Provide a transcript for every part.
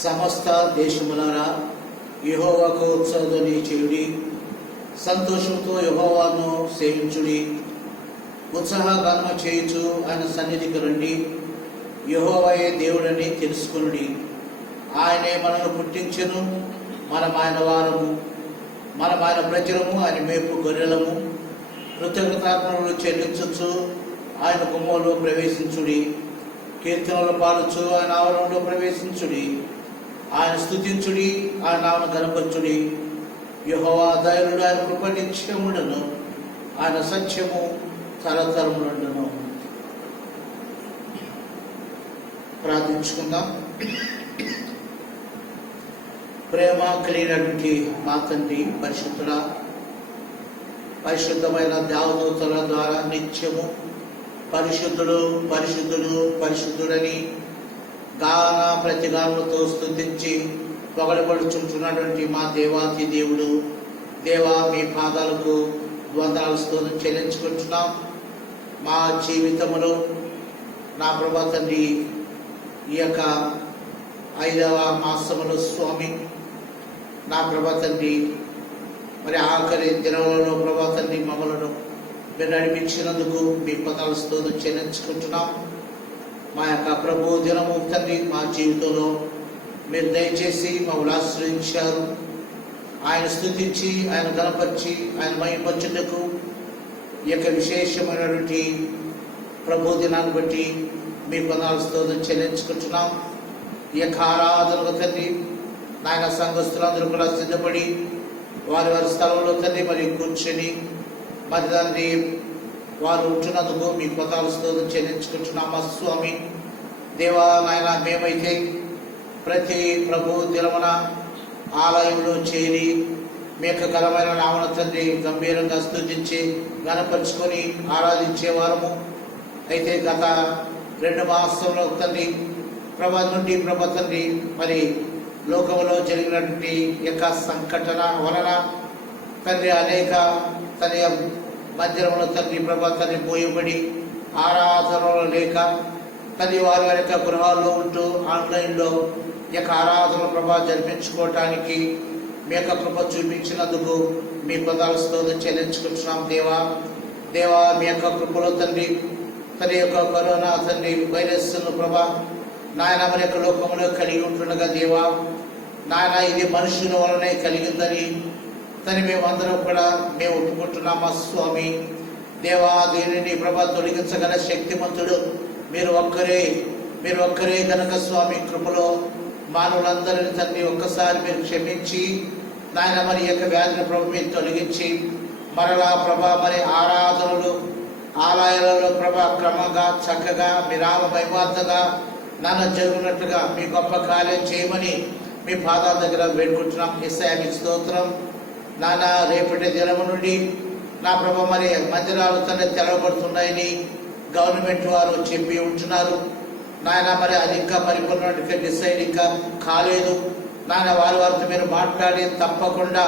సమస్త దేశములారా యెహోవాకు ఉత్సవధ్వని చేయుడి, సంతోషంతో యెహోవాను సేవించుడి. ఉత్సాహగానం చేయుచు ఆయన సన్నిధికి రండి. యెహోవాయే దేవుడని తెలుసుకొనుడి. ఆయనే మనల్ని పుట్టించెను, మనం ఆయన వారము, మనం ఆయన ప్రజలము, ఆయన మేపు గొర్రెలము. కృతజ్ఞతార్పణలు చెల్లించచ్చు ఆయన గుమ్మలో ప్రవేశించుడి. కీర్తనలు పాడుచు ఆయన ఆవరణలో ప్రవేశించుడి. ఆయన స్తుతించుడి, ఆయన నామను గణపరచుడి. యెహోవా దయనుడు, ఆయన కృప నిత్యముండును, ఆయన సత్యము తరతరములుండును. ప్రార్థించుకుందాం. ప్రేమ కలిగినటువంటి మా తండ్రి, పరిశుద్ధుడా, పరిశుద్ధమైన దేవదూతల ద్వారా నిత్యము పరిశుద్ధుడు పరిశుద్ధుడు పరిశుద్ధుడని గాన ప్రతిగాములతో స్తుతించి పొగడబడుచుంటున్నటువంటి మా దేవాతి దేవుడు, దేవా, మీ పాదాలకు వందనాలతో చెల్లించుకుంటున్నాం. మా జీవితములో నా ప్రభా తండ్రి, ఈ యొక్క 5వ మాసములో స్వామి, నా ప్రభా తండ్రి, మరి ఆఖరి దినములలో ప్రభా తండ్రి మమ్మలను మీరు నడిపించినందుకు మీ పదాలతో చెల్లించుకుంటున్నాం. మా యొక్క ప్రభు దినము తండ్రి మా జీవితంలో మీరు దయచేసి మమ్మల్ని ఆశ్రయించారు. ఆయన స్తుతించి, ఆయన గణపరిచి, ఆయన మహిమపరచుటకు ఈ యొక్క విశేషమైనటువంటి ప్రభు దినాన్ని బట్టి మీ పదాలతో చెల్లించుకుంటున్నాం. ఈ యొక్క ఆరాధనలు తండ్రి నాయన సంఘస్థులందరూ కూడా సిద్ధపడి వారి వారి స్థలంలో తండ్రి మరి కూర్చొని మరి తండ్రి వారు ఉంటున్నందుకు మీ పదాలతో చెల్లించుకుంటున్నాం. మా స్వామి దేవా, నాయన మేమైతే ప్రతి ప్రభు దినమున ఆలయంలో చేరి మీ యొక్క ఘనమైన నామన తండ్రి గంభీరంగా స్తుతించి గణపరుచుకొని ఆరాధించే వారము. అయితే గత 2 మాసంలో తండ్రి ప్రభా నుండి ప్రభా తండ్రి మరి లోకంలో జరిగినటువంటి యొక్క సంఘటన వలన తండ్రి అనేక తన మందిరంలో తండ్రి ప్రభా తండ్రి పోయబడి ఆరాధనలు లేక తండ్రి వారి వారి యొక్క గృహాల్లో ఉంటూ ఆన్లైన్లో ఈ యొక్క ఆరాధన ప్రభా జరిపించుకోవటానికి మీ యొక్క కృప చూపించినందుకు మీ పదాలతో చెల్లించుకుంటున్నాం. దేవా దేవా, మీ యొక్క కృపలో తండ్రి తన యొక్క కరోనా తండ్రి వైరస్ను ప్రభా నాయన మన యొక్క లోకంలో కలిగి ఉంటుండగా దేవా నాయన ఇది మనుషుల వలనే కలిగిందని తని మేమందరం కూడా మేము ఒప్పుకుంటున్నాం. మా స్వామి దేవా, దీనిని ప్రభా తొలగించగల శక్తిమంతుడు మీరు ఒక్కరే కనుక స్వామి కృపలో మానవులందరినీ తండ్రి ఒక్కసారి మీరు క్షమించి నాయన మరి యొక్క వ్యాధిని ప్రభు మీరు తొలగించి మరలా ప్రభా మరి ఆరాధనలు ఆలయాలలో ప్రభా క్రమంగా చక్కగా విరామ వైవార్తగా నాన్న జరుగునట్లుగా మీ గొప్ప కార్యం చేయమని మీ పాదాల దగ్గర వేడుకుంటున్నాం. యేసయ్య స్తోత్రం. నాన్న రేపటి దినము నుండి నా ప్రభా మరి మందిరాలు తన తెరవబడుతున్నాయని గవర్నమెంట్ వారు చెప్పి ఉంటున్నారు. నాయన మరి అది ఇంకా పరిపూర్ణంగా డిసైడ్ ఇంకా కాలేదు. నాయన వారితో మీరు మాట్లాడి తప్పకుండా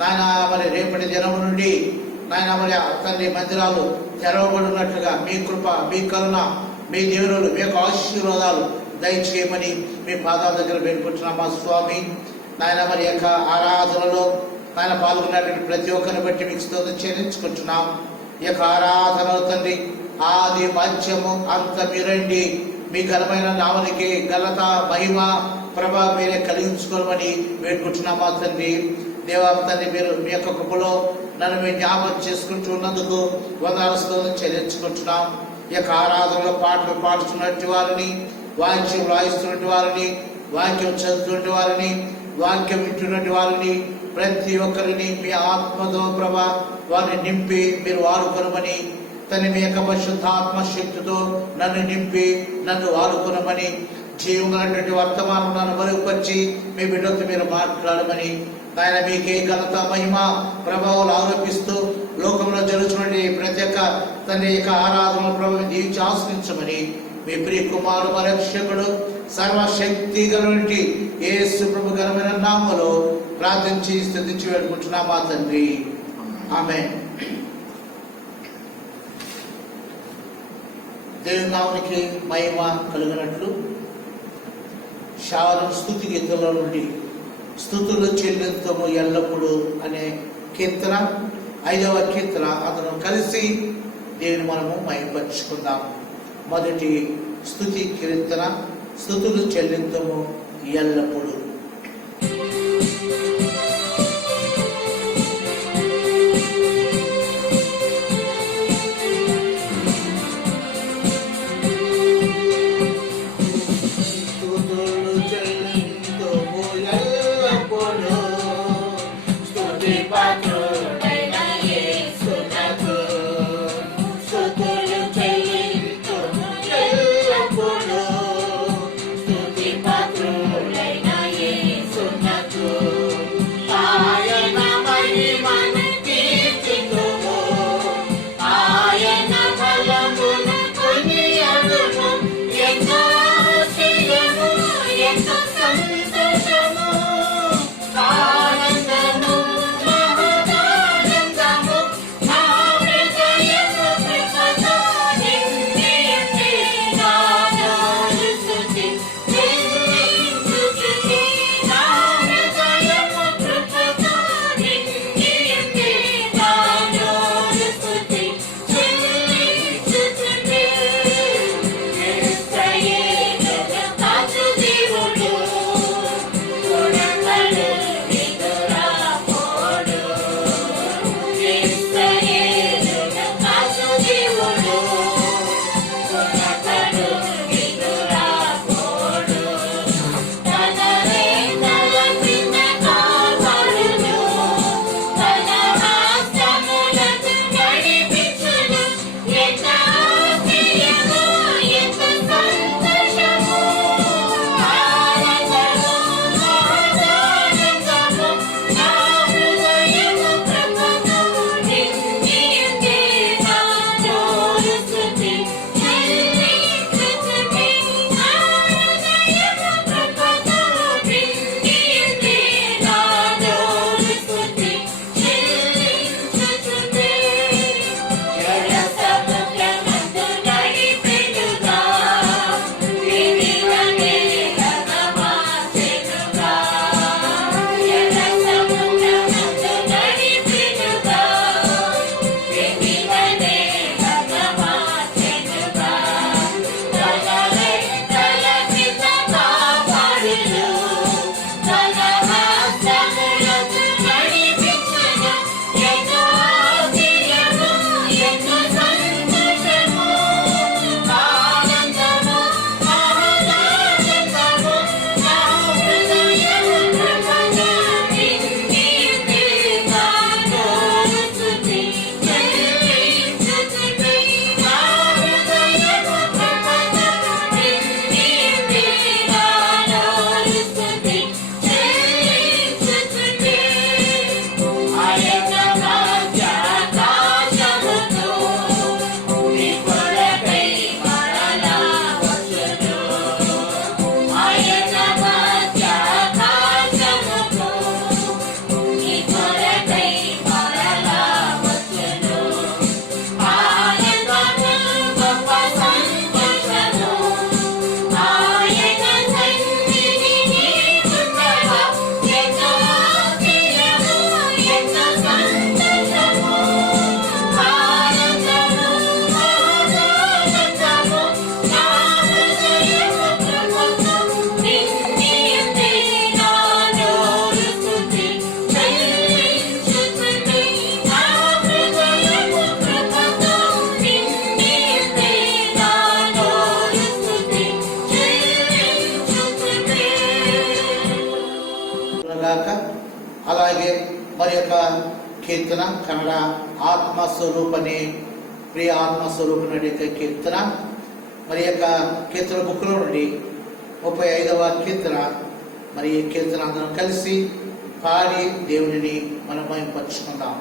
నాయన మరి రేపటి దినము నుండి నాయన మరి తండ్రి మందిరాలు తెరవబడినట్లుగా మీ కృప, మీ కరుణ, మీ దేవుడు, మీ యొక్క ఆశీర్వాదాలు దయచేయమని మీ పాదాల దగ్గర వేడుకుంటున్నాం. మా స్వామి నాయన మరి యొక్క ఆరాధనలో ఆయన పాల్గొన్నటువంటి ప్రతి ఒక్కరిని బట్టి మీకు స్తోత్రం చెల్లించుకుంటున్నాం. ఈ యొక్క ఆరాధనలో తండ్రి ఆది మధ్యము అంత మీరండి. మీ ఘనమైన నామనికి ఘనత, మహిమ, ప్రభా మీరే కలిగించుకోమని వేడుకుంటున్నాం. మా తండ్రి దేవా తండ్రి, మీరు మీ యొక్క కృపలో నన్ను మీరు జ్ఞాపకం చేసుకుంటూ ఉన్నందుకు వందనాలు స్తోత్రం చెల్లించుకుంటున్నాం. ఈ యొక్క ఆరాధనలో పాటలు పాడుతున్నటువంటి వారిని, వాక్యం రాయిస్తున్నటువంటి వారిని, వాక్యం చదువుతున్నటువంటి వారిని, వాక్యం వింటున్నటువంటి వారిని ప్రతి ఒక్కరిని మీ ఆత్మతో ప్రభా వారిని నింపి మీరు వాడుకొనమని తన మీ యొక్క పరిశుద్ధాత్మ శక్తితో నన్ను నింపి నన్ను వాడుకొనమని జీవమైనటువంటి వర్తమానం నన్ను మరుగుపరిచి మీ బిడ్డతో మీరు మాట్లాడమని ఆయన మీకే ఘనత, మహిమ, ప్రభావాలు ఆరోపిస్తూ లోకంలో జరుగుతున్నటువంటి ప్రతి ఒక్క తన యొక్క ఆరాధన ప్రభావం దీవించి ఆశ్రయించమని మీ ప్రియ కుమారుడు రక్షకుడు సర్వశక్తి గలటువంటి యేసు ప్రభు ఘనమైన నామములో ప్రార్థించి స్తుతించి వేడుకుంటున్నాం మా తండ్రి. ఆమేన్. దేవుని నామమునికి మహిమ కలుగునట్లు షారోన్ స్తుతి గీతంలో నుండి స్తుతులు చెల్లింతము ఎల్లప్పుడూ అనే కీర్తన, 5వ కీర్తన అతను కలిసి దేవుని మనము మహిమపరుచుకుందాం. మొదటి స్తుతి కీర్తన, స్తుతులు చెల్లింతము ఎల్లప్పుడూ. అలాగే మరి యొక్క కీర్తన కన్నడ ఆత్మస్వరూపని ప్రియ ఆత్మస్వరూపం యొక్క కీర్తన మరి యొక్క కీర్తన బుక్లో నుండి 35వ కీర్తన. మరి ఈ కీర్తన అందరం కలిసి పాడి దేవునిని మనం మహిమపరుచుకుందాం.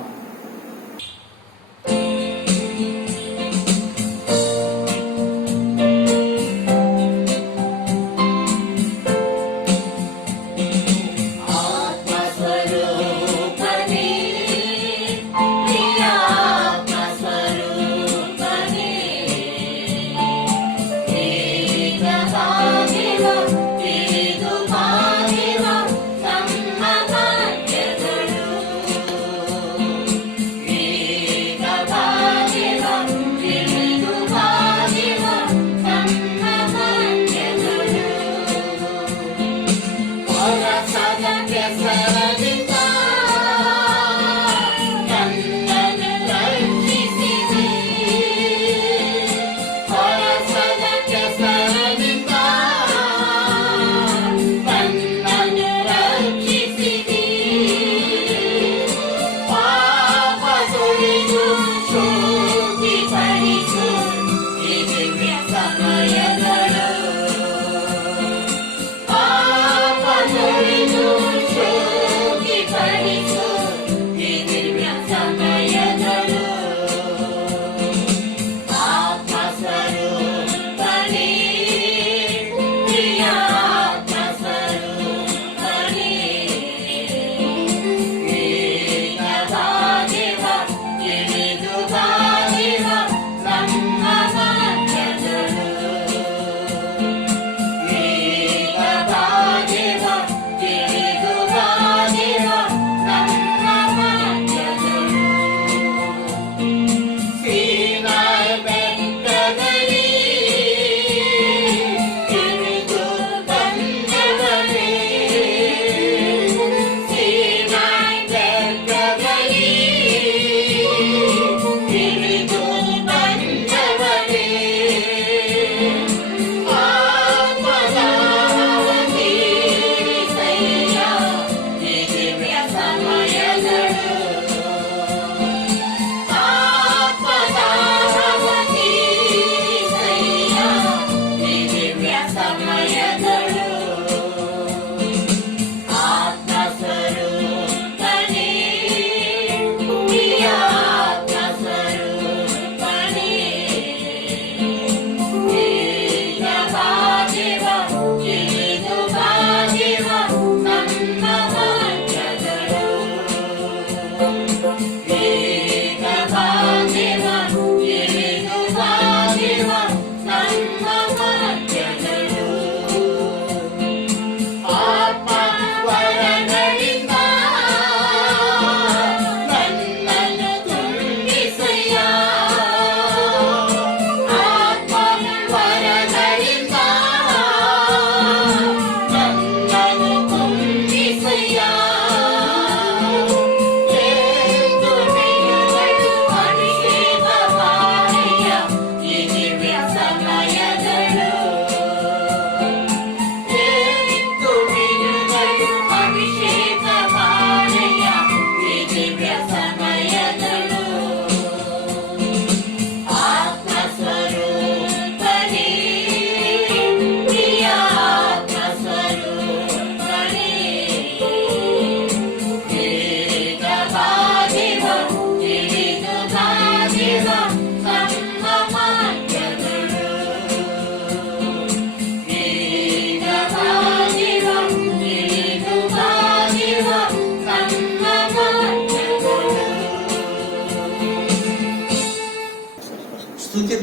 Go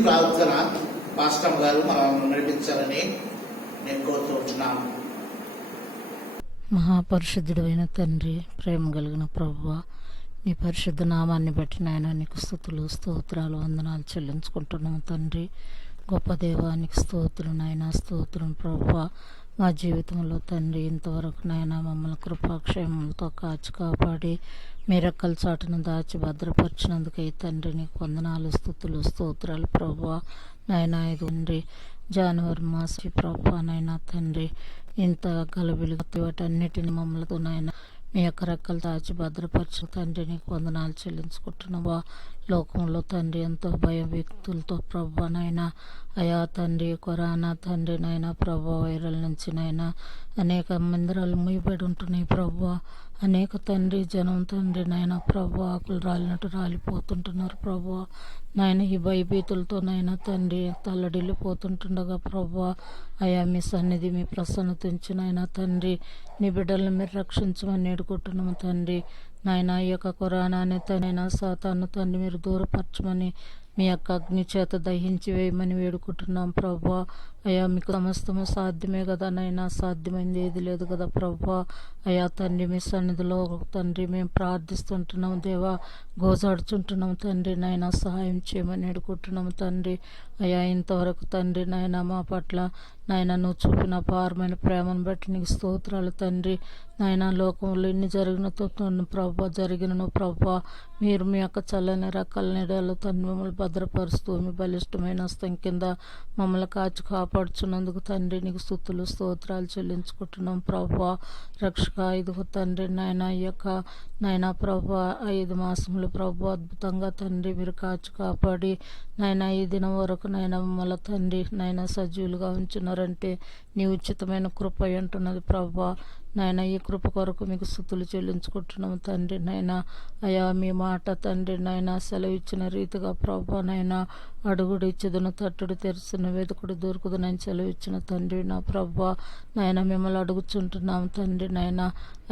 ప్రార్థన పాస్టర్ గారు మనం నడిపించాలని నేను కోరుతున్నాను. మహాపరిశుద్ధుడైన తండ్రి, ప్రేమ కలిగిన ప్రభువా, నీ పరిశుద్ధ నామాన్ని బట్టి నాయన నీకు స్తుతులు, స్తోత్రాలు, వందనాలు చెల్లించుకుంటున్నాము తండ్రి. గొప్ప దేవానికి స్తోత్రం నాయన, స్తోత్రం ప్రభువా. మా జీవితంలో తండ్రి ఇంతవరకు నాయన మమ్మల్ని కృపాక్షేమంతో కాచి కాపాడి మీ రెక్కల చాటును దాచి భద్రపరిచినందుకై తండ్రి నీకు వందనాలు, స్తుతులు, స్తోత్రాలు ప్రభువా. నాయన ఇది తండ్రి జనవరి మాసి ప్రభువా, నాయన తండ్రి ఇంత గలబిలు వాటన్నిటిని మమ్మల్తో నాయన మీ యొక్క రెక్కలు దాచి భద్రపరచు తండ్రి నీకు వందనాలు చెల్లించుకుంటున్నావా. లోకంలో తండ్రి ఎంతో భయం వ్యక్తులతో ప్రభా నాయన అయా తండ్రి కరోనా తండ్రి నాయన ప్రభా వైరల్ నుంచి నాయన అనేక మందిరాలు మూయబడి ఉంటున్నాయి ప్రభా. అనేక తండ్రి జనం తండ్రి నాయన ప్రభా ఆకులు రాలినట్టు రాలిపోతుంటున్నారు ప్రభా. నాయన ఈ భయభీతులతో నాయన తండ్రి తల్లడిల్లిపోతుంటుండగా ప్రభా అయా మీ సన్నిధి మీ ప్రసన్నత ఉంచి నాయన తండ్రి నీ బిడ్డలను మీరు రక్షించమని వేడుకుంటున్నాము తండ్రి. నాయన ఈ యొక్క కరోనాని తనైనా సాతాను తండ్రి మీరు దూరపరచమని మీ యొక్క అగ్ని చేత దహించి వేయమని వేడుకుంటున్నాం ప్రభా. అయా మీకు సమస్తము సాధ్యమే కదా నైనా, సాధ్యమైంది ఏది లేదు కదా ప్రభా. అయా తండ్రి మీ సన్నిధిలో తండ్రి మేము ప్రార్థిస్తుంటున్నాం దేవా, గోజాడుచుంటున్నాం తండ్రి నాయన సహాయం చేయమని వేడుకుంటున్నాము తండ్రి. అయా ఇంతవరకు తండ్రి నాయన మా పట్ల నాయన నువ్వు చూపిన అపారమైన ప్రేమను బట్టి నీకు స్తోత్రాలు తండ్రి. నాయన లోకంలో ఎన్ని జరిగినను ప్రభా మీరు మీ యొక్క చల్లని రకాల నీడలు తండ్రి మమ్మల్ని భద్రపరుస్తూ మీ బలిష్టమైన హస్తం కింద మమ్మల్ని కాచి కాపాడుచున్నందుకు తండ్రి నీకు స్తుతులు, స్తోత్రాలు చెల్లించుకుంటున్నాం ప్రభా. రక్షక ఇదిగో తండ్రి నాయన ఈ యొక్క నాయన ప్రభా 5 మాసములు ప్రభు అద్భుతంగా తండ్రి మీరు కాచి కాపాడి నాయన ఈ దినం వరకు నాయన మమ్మల్ని తండ్రి నాయన సజీవులుగా ఉంచున్నారంటే నీ ఉచితమైన కృప అంటున్నది ప్రభా. నాయన ఈ కృప కొరకు మీకు స్తుతులు చెల్లించుకుంటున్నాము తండ్రి. నాయన అయా మీ మాట తండ్రి నాయన సెలవు ఇచ్చిన రీతిగా ప్రభా నాయన అడుగుడు ఇచ్చేదను తట్టుడు తెరిచిన వెతుకుడు దొరుకుదునని సెలవు ఇచ్చిన తండ్రి నా ప్రభా. నాయన మిమ్మల్ని అడుగుచుంటున్నాము తండ్రి. నాయన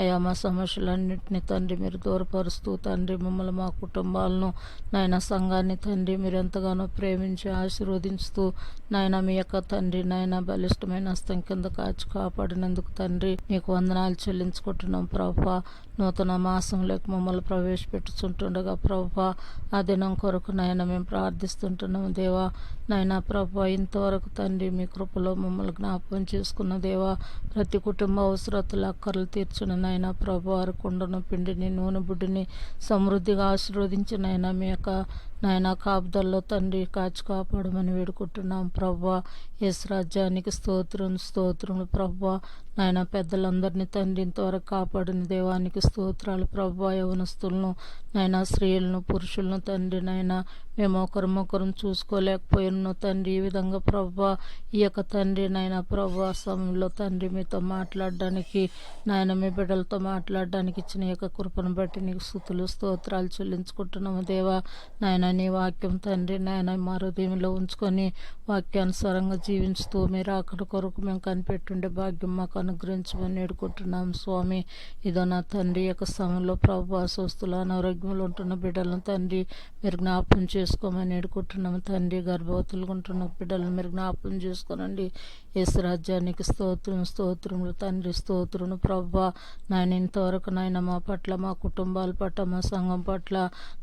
అయా మా సమస్యలన్నింటినీ తండ్రి మీరు దూరపరుస్తూ తండ్రి మమ్మల్ని మా కుటుంబాలను నాయన సంఘాన్ని తండ్రి మీరు ఎంతగానో ప్రేమించి ఆశీర్వదించుతూ నాయన మీ యొక్క తండ్రి నాయన బలిష్టమైన హస్తం కింద కాచి కాపాడినందుకు తండ్రి మీకు వందనాలు చెల్లించుకుంటున్నాం ప్రభా. నూతన మాసంలోకి మమ్మల్ని ప్రవేశపెట్టుచుంటుండగా ప్రభా ఆ దినం కొరకు నాయన మేము ప్రార్థిస్తుంటున్నాము దేవా. నాయన ప్రభా ఇంతవరకు తండ్రి మీ కృపలో మమ్మల్ని జ్ఞాపకం చేసుకున్న దేవా, ప్రతి కుటుంబ అవసరతలు అక్కర్లు తీర్చిన నాయన ప్రభా వారి కుండను పిండిని నూనె బుడ్డిని సమృద్ధిగా ఆశీర్వదించిన నాయన మీ యొక్క నాయన కాపుదల్లో తండ్రి కాచి కాపాడమని వేడుకుంటున్నాం ప్రభా. యేసు రాజ్యానికి స్తోత్రములు ప్రభా. నాయన పెద్దలందరినీ తండ్రి ఇంతవరకు కాపాడిన దేవానికి స్తోత్రాలు ప్రభా. యవనస్తులను నాయన స్త్రీలను పురుషులను తండ్రి నాయన మేము ఒకరినొకరం చూసుకోలేకపోయినను తండ్రి ఈ విధంగా ప్రభా ఈ యొక్క తండ్రి నాయన ప్రభా సమయంలో తండ్రి మీతో మాట్లాడడానికి నాయన మీ బిడ్డలతో మాట్లాడడానికి ఇచ్చిన యొక్క కృపను బట్టి నీకు స్తుతులు, స్తోత్రాలు చెల్లించుకుంటున్నాము దేవా. నాయన నీ వాక్యం తండ్రి నాయన మా హృదయంలో ఉంచుకొని వాక్యానుసారంగా జీవించుతూ మీరు అక్కడ కొరకు మేము కనిపెట్టుండే భాగ్యం మాకు అనుగ్రహించమని వేడుకుంటున్నాం స్వామి. ఇదో నా తండ్రి యొక్క సమయంలో ప్రభు స్వస్థులు అనారోగ్యంలో ఉంటున్న బిడ్డలను తండ్రి మీరు జ్ఞాపకం చేసుకోమని వేడుకుంటున్నాము తండ్రి. గర్భవతులు ఉంటున్న బిడ్డలను మీరు జ్ఞాపకం చేసుకోనండి. యేసు రాజ్యానికి స్తోత్రములు తండ్రి, స్తోత్రము ప్రభా. నాయన ఇంతవరకు నాయన మా పట్ల మా కుటుంబాల పట్ల మా సంఘం పట్ల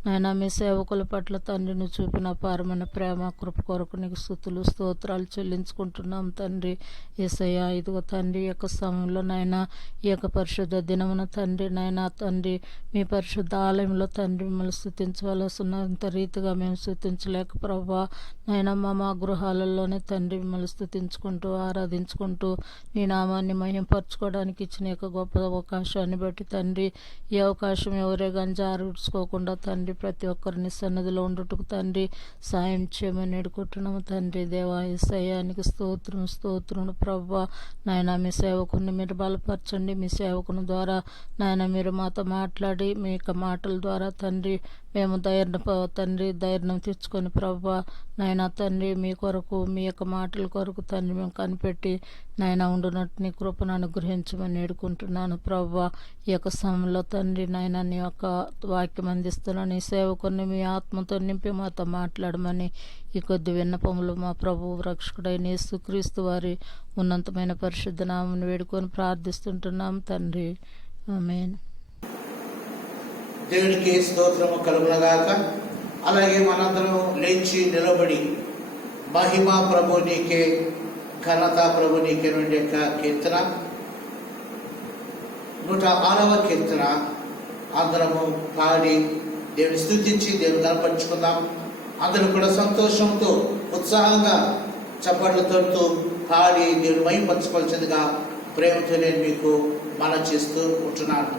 నాయన మీ సేవకుల పట్ల తండ్రి నువ్వు చూపిన అపారమైన ప్రేమ కృప కొరకు నీకు స్తుతులు, స్తోత్రాలు చెల్లించుకుంటున్నాం తండ్రి. యేసయ్యా ఇదిగో తండ్రి యొక్క సమయంలో నాయన ఈ యొక్క పరిశుద్ధ దినమున తండ్రి నాయన తండ్రి మీ పరిశుద్ధ ఆలయంలో తండ్రి మిమ్మల్ని స్తుతించవలసినంత రీతిగా మేము స్తుతించలేక ప్రభా నాయన మా గృహాలలోనే తండ్రి మిమ్మల్ని స్తుతించుకుంటూ ఆరాధించుకుంటూ నీ నామాన్ని మహింపరచుకోవడానికి ఇచ్చిన యొక్క గొప్ప అవకాశాన్ని బట్టి తండ్రి ఈ అవకాశం ఎవరే కానీ జారుకోకుండా తండ్రి ప్రతి ఒక్కరిని సన్నదిలో ఉండుటకు తండ్రి సాయం చేయమని వేడుకుంటున్నాము తండ్రి. దేవా యేసయ్యానికి స్తోత్రము ప్రభా. నాయన మీ సేవకుని మీరు బలపరచండి. మీ సేవకుని ద్వారా నాయన మీరు మాతో మాట్లాడి మీ యొక్క మాటల ద్వారా తండ్రి మేము ధైర్యం తెచ్చుకొని ప్రభా నాయన తండ్రి మీ కొరకు మీ యొక్క మాటల కొరకు తండ్రి మేము కనిపెట్టి నాయన ఉండునట్టు నీ కృపను అనుగ్రహించమని వేడుకుంటున్నాను ప్రభువా. ఈ యొక్క సమయంలో తండ్రి నాయన నీ యొక్క వాక్యం అందిస్తున్న నీ సేవకుని మీ ఆత్మతో నింపి మాతో మాట్లాడమని ఈ కొద్ది విన్నపములు మా ప్రభువు రక్షకుడైన యేసుక్రీస్తు వారి ఉన్నతమైన పరిశుద్ధ నామమును వేడుకొని ప్రార్థిస్తుంటున్నాం తండ్రి, ఆమేన్. దేవునికి స్తోత్రము కలుగునగాక. అలాగే మనందరం లేచి నిలబడి మహిమ ప్రభు నీకే, ఘనత ప్రభు నీకే నుండి యొక్క కీర్తన 106వ కీర్తన అందరము పాడి దేవుని స్తుతించి దేవుని కనపరుచుకుందాం. అందరూ కూడా సంతోషంతో ఉత్సాహంగా చప్పట్లతో పాడి దేవుని మహిమపరచుకోవాల్సిందిగా ప్రేమతో నేను మీకు మనం చేస్తూ ఉంటున్నాను.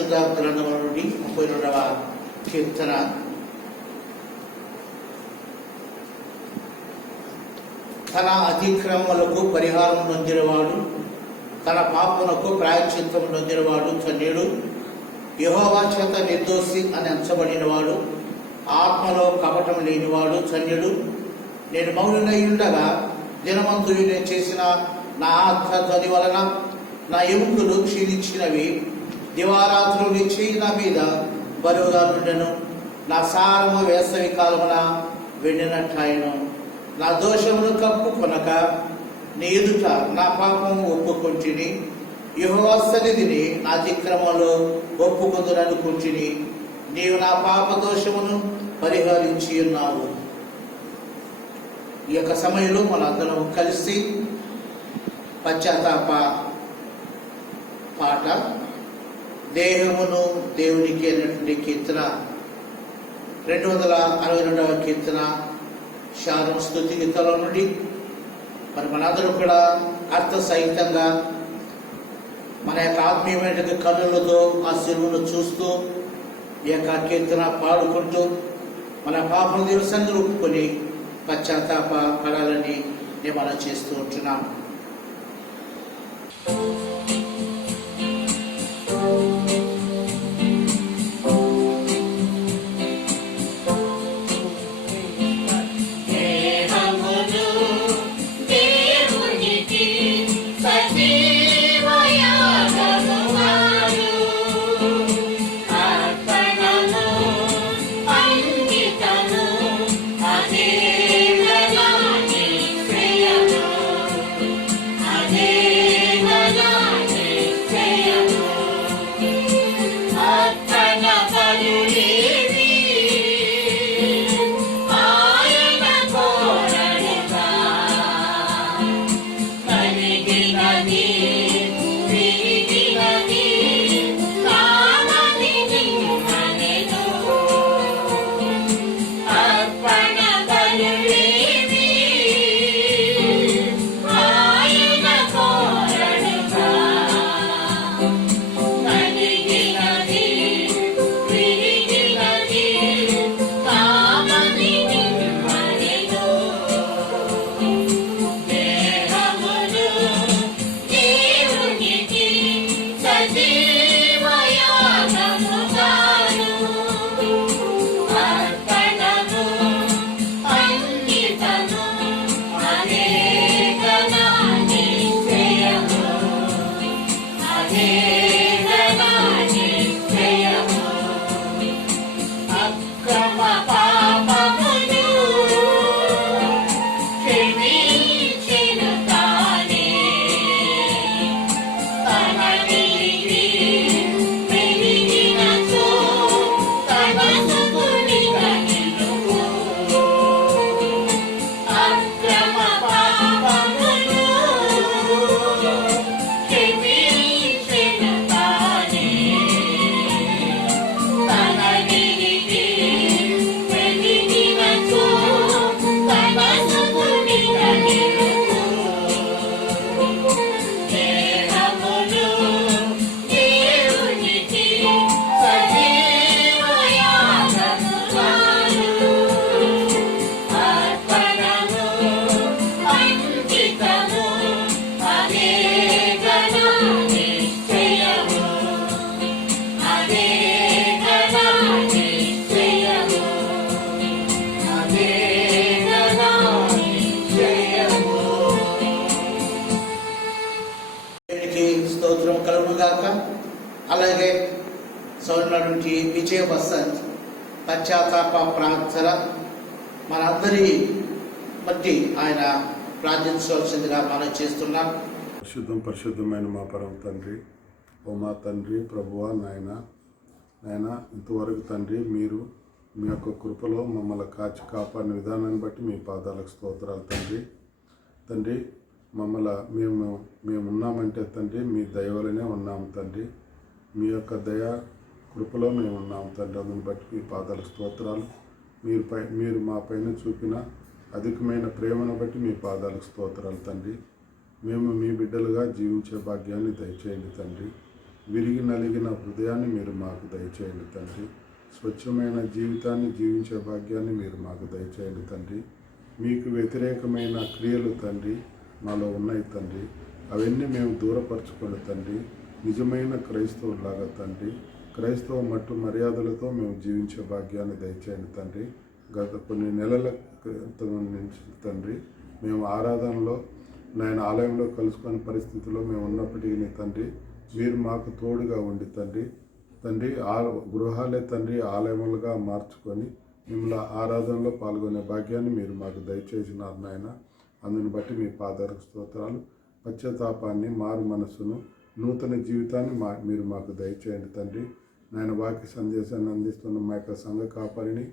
పరిశుద్ధ గ్రంథముల నుండి 32వ కీర్తన. తన అతిక్రమములకు పరిహారం నొందినవాడు, తన పాపములకు ప్రాయశ్చిత్తము నొందినవాడు ధన్యుడు. యెహోవా చేత నిర్దోషి అని ఎంచబడినవాడు, ఆత్మలో కపటం లేనివాడు ధన్యుడు. నేను మౌనునై ఉండగా దినమంతు నేను చేసిన నా ఆత్మధ్వని వలన నా ఎముకలు క్షీణించినవి. దివారాత్రులు నీ చేయి నా మీద బరువుగా నుండెను. నా సారము వేసవి కాలమున వెండినట్టాయను. నా దోషమును కప్పుకొనక నీ ఎదుట నా పాపము ఒప్పుకొంటిని. యెహోవా సన్నిధిని నా అతిక్రమంలో ఒప్పుకొందుననుకుంటిని. నీవు నా పాప దోషమును పరిహరించి ఉన్నావు. ఈ యొక్క సమయంలో మనందరం కలిసి పశ్చాత్తాప పాట దేహమును దేవునికి అనేటువంటి కీర్తన 262వ కీర్తన శారం స్తుతి గీతాల నుండి మరి మనందరం కూడా అర్థ సహితంగా మన యొక్క ఆత్మీయమైన కన్నులతో ఆ శిలువను చూస్తూ ఈ యొక్క కీర్తన పాడుకుంటూ మన పాపం దేవుని సన్నిధిలో ఒప్పుకొని పశ్చాత్తాప పడాలని నేను మనం చేస్తూ ఉంటున్నాం. అలాగే సోదరుడు విజయ వసంత్ పశ్చాత్తాప ప్రార్థన మనందరి బట్టి ఆయన ప్రార్థించవలసిందిగా మనం చేస్తున్నాం. పరిశుద్ధమైన మా పరమ తండ్రి, ఓ మా తండ్రి, ప్రభువా, నాయన ఇంతవరకు తండ్రి మీరు మీ యొక్క కృపలో మమ్మల్ని కాచి కాపాడిన విధానాన్ని బట్టి మీ పాదాలకు స్తోత్రాలు తండ్రి. మేము ఉన్నామంటే తండ్రి మీ దయ వలనే ఉన్నాము తండ్రి. మీ యొక్క దయ కృపలో మేము ఉన్నాము తండ్రి. అందుని బట్టి మీ పాదాలకు స్తోత్రాలు. మీరు మా పైన చూపిన అధికమైన ప్రేమను బట్టి మీ పాదాలకు స్తోత్రాలు తండ్రి. మేము మీ బిడ్డలుగా జీవించే భాగ్యాన్ని దయచేయండి తండ్రి. విరిగి నలిగిన హృదయాన్ని మీరు మాకు దయచేయండి తండ్రి. స్వచ్ఛమైన జీవితాన్ని జీవించే భాగ్యాన్ని మీరు మాకు దయచేయండి తండ్రి. మీకు వ్యతిరేకమైన క్రియలు తండ్రి మాలో ఉన్నాయి తండ్రి, అవన్నీ మేము దూరపరచుకోండి తండ్రి. నిజమైన క్రైస్తవులాగా తండ్రి, క్రైస్తవ మట్టు మర్యాదలతో మేము జీవించే భాగ్యాన్ని దయచేయండి తండ్రి. గత కొన్ని నెలల క్రితం నుంచి తండ్రి మేము ఆరాధనలో నాయన ఆలయంలో కలుసుకునే పరిస్థితిలో మేము ఉన్నప్పటికీ తండ్రి మీరు మాకు తోడుగా ఉండి తండ్రి గృహాలే తండ్రి ఆలయములుగా మార్చుకొని మిమ్మల్ని ఆరాధనలో పాల్గొనే భాగ్యాన్ని మీరు మాకు దయచేసినారు నాయన. అందుని బట్టి మీ పాదాలకు స్తోత్రాలు. పశ్చాత్తాపాన్ని, మారు మనస్సును, నూతన జీవితాన్ని మీరు మాకు దయచేయండి తండ్రి. నాయన వాక్య సందేశాన్ని అందిస్తున్న మా యొక్క సంఘ కాపరిని,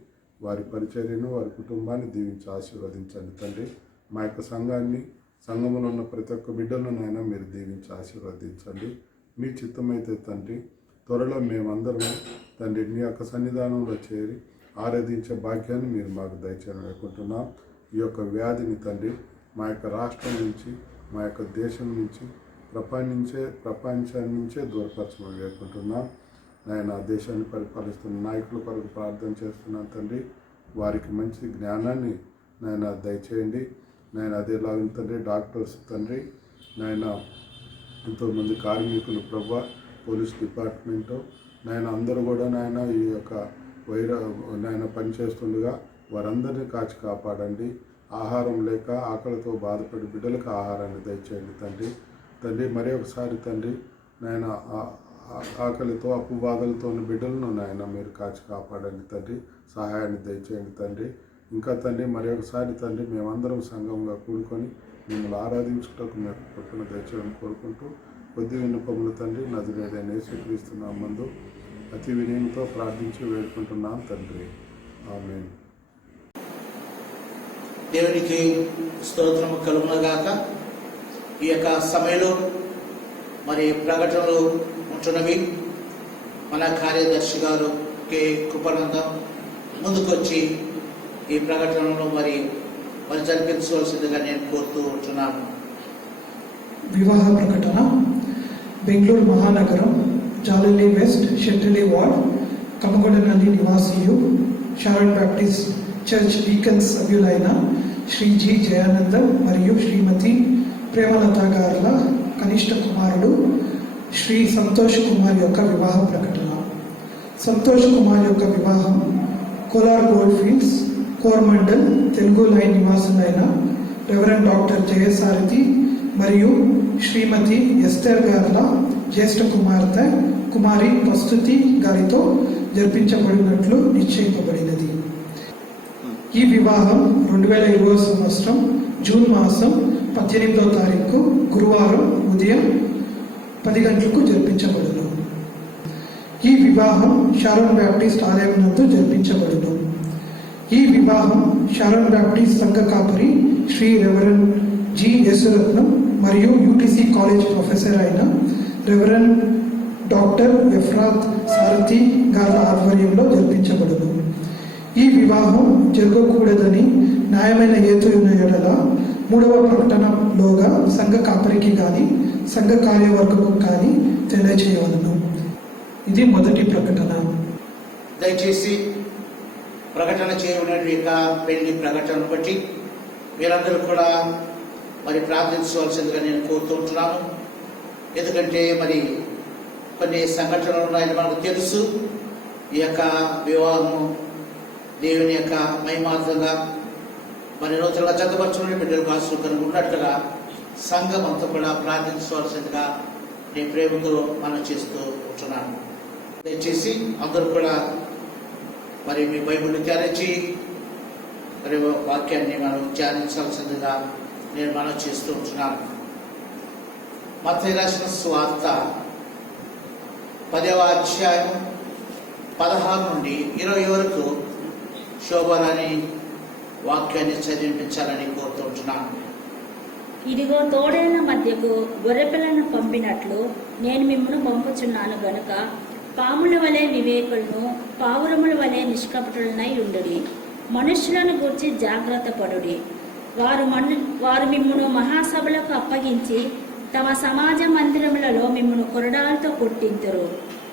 వారి పరిచర్యను, వారి కుటుంబాన్ని దీవించి ఆశీర్వదించండి తండ్రి. మా యొక్క సంఘాన్ని, సంఘంలో ఉన్న ప్రతి ఒక్క బిడ్డలను నాయన మీరు దీవించి ఆశీర్వదించండి. మీ చిత్తమైతే తండ్రి త్వరలో మేమందరం తండ్రి మీ యొక్క సన్నిధానంలో చేరి ఆరాధించే భాగ్యాన్ని మీరు మాకు దయచేయాలని అనుకుంటున్నాం. ఈ యొక్క వ్యాధిని తండ్రి మా యొక్క రాష్ట్రం నుంచి, మా యొక్క దేశం నుంచి, ప్రపంచాన్ని నుంచే దూరపరచమని వేడుకుంటున్నాం. నాయన దేశాన్ని పరిపాలిస్తున్న నాయకుల కొరకు ప్రార్థన చేస్తున్నాను తండ్రి. వారికి మంచి జ్ఞానాన్ని నాయన దయచేయండి నాయన. అదేలాగా తండ్రి డాక్టర్స్ తండ్రి నాయన, ఎంతోమంది కార్మికులు ప్రభా, పోలీస్ డిపార్ట్మెంటు నాయన అందరూ కూడా నాయన ఈ యొక్క నాయన పనిచేస్తుండగా వారందరినీ కాచి కాపాడండి. ఆహారం లేక ఆకలితో బాధపడి బిడ్డలకు ఆహారాన్ని దయచేయండి తండ్రి. మరి ఒకసారి తండ్రి నాయన ఆకలితో అప్పు బాధలతో ఉన్న బిడ్డలను నాయన మీరు కాచి కాపాడండి తండ్రి. సహాయాన్ని దయచేయండి తండ్రి. ఇంకా తండ్రి మరి ఒకసారి తండ్రి మేమందరం సంఘంగా కూడుకొని మిమ్మల్ని ఆరాధించుటకు మేము పట్టున దయచేయడం కోరుకుంటూ కొద్ది విన్నపములు తండ్రి నజరేయుడైన యేసుక్రీస్తు నామమున అతి వినయంతో ప్రార్థించి వేడుకుంటున్నాం తండ్రి. ఆమేన్. దేవునికి స్తోత్రము కలుగునగాక. ఈ యొక్క సమయంలో మరి ప్రకటనలు ఉంటున్నవి. మన కార్యదర్శి గారు కె కృపానందం ముందుకొచ్చి ఈ ప్రకటనలో మరి జరిపించవలసిందిగా నేను కోరుతూ ఉంటున్నాను. వివాహ ప్రకటన. బెంగళూరు మహానగరం, జాలలి వెస్ట్, షెట్టిలి వార్డ్, కమగొండనల్లి నివాసియు, షారోన్ బ్యాప్టిస్ట్ చర్చ్ డీకన్స్ సభ్యులైన శ్రీ జి జయానందం మరియు శ్రీమతి ప్రేమలత గారుల కనిష్ట కుమారుడు శ్రీ సంతోష్ కుమార్ యొక్క వివాహ ప్రకటన. సంతోష్ కుమార్ యొక్క వివాహం Kolar Gold Fields, Coromandel, Telugu line నివాసులైన రెవరెండ్ డాక్టర్ జయసారథి మరియు శ్రీమతి ఎస్తర్ గార్ల జ్యేష్ఠ కుమార్తె కుమారి ప్రస్తుతి గారితో జరిపించబడినట్లు నిశ్చయింపబడినది. ఈ వివాహం 2020 సంవత్సరం జూన్ మాసం 18వ తారీఖు గురువారం ఉదయం 10 గంటలకు జరిపించబడును. ఈ వివాహం షారోన్ బ్యాప్టిస్ట్ ఆలయం నందు జరిపించబడును. ఈ వివాహం షారోన్ బ్యాప్టిస్ట్ సంఘ కాపరి శ్రీ రెవరెండ్ జి యేసురత్నం మరియు యూటీసీ కాలేజ్ ప్రొఫెసర్ అయిన రెవరెండ్ డాక్టర్ ఎఫ్రాత్ సారథి గారి ఆధ్వర్యంలో జరిపించబడును. ఈ వివాహం జరగకూడదని న్యాయమైన హేతు ఉన్న యెడల 3వ ప్రకటనలోగా సంఘ కాపరికి కానీ సంఘ కార్యవర్గకు కానీ తెలియచేయవలెను. ఇది మొదటి ప్రకటన. దయచేసి ప్రకటన చేయబడిన యొక్క పెళ్లి ప్రకటనను బట్టి మీరందరూ కూడా మరి ప్రార్థించవలసిందిగా నేను కోరుతుంటున్నాను. ఎందుకంటే మరి కొన్ని సంఘటనలు ఉన్నాయని మనకు తెలుసు. ఈ యొక్క వివాహము దేవుని యొక్క మహిమార్థంగా మరి నూతనంగా జతపరచుకునే బిడ్డలకు ఆశీర్వాదం ఉన్నట్లుగా సంఘం అంతా కూడా ప్రార్థించవలసిందిగా నేను ప్రేమతో మనం చేస్తూ ఉంటున్నాను. దయచేసి అందరూ కూడా మరి మీ బైబిల్ని ధ్యానించి మరి వాక్యాన్ని మనం ధ్యానించాల్సిందిగా నేను మనం చేస్తూ ఉంటున్నాను. మత్తయి రాసిన సువార్త 10వ అధ్యాయం 16 నుండి 20 వరకు శోభరాని వాక్యాన్ని చదివించాలని కోరుతుంటున్నాను. ఇదిగో తోడేళ్ల మధ్యకు గొర్రెపిల్లను పంపినట్లు నేను మిమ్మల్ని పంపుచున్నాను గనుక పాముల వలె వివేకులను, పావురముల వలె నిష్కపటులనై ఉండుడి. మనుష్యులను గూర్చి జాగ్రత్త పడుడి. వారు మిమ్మును మహాసభలకు అప్పగించి తమ సమాజ మందిరములలో మిమ్మను కొరడాలతో కొట్టింతురు.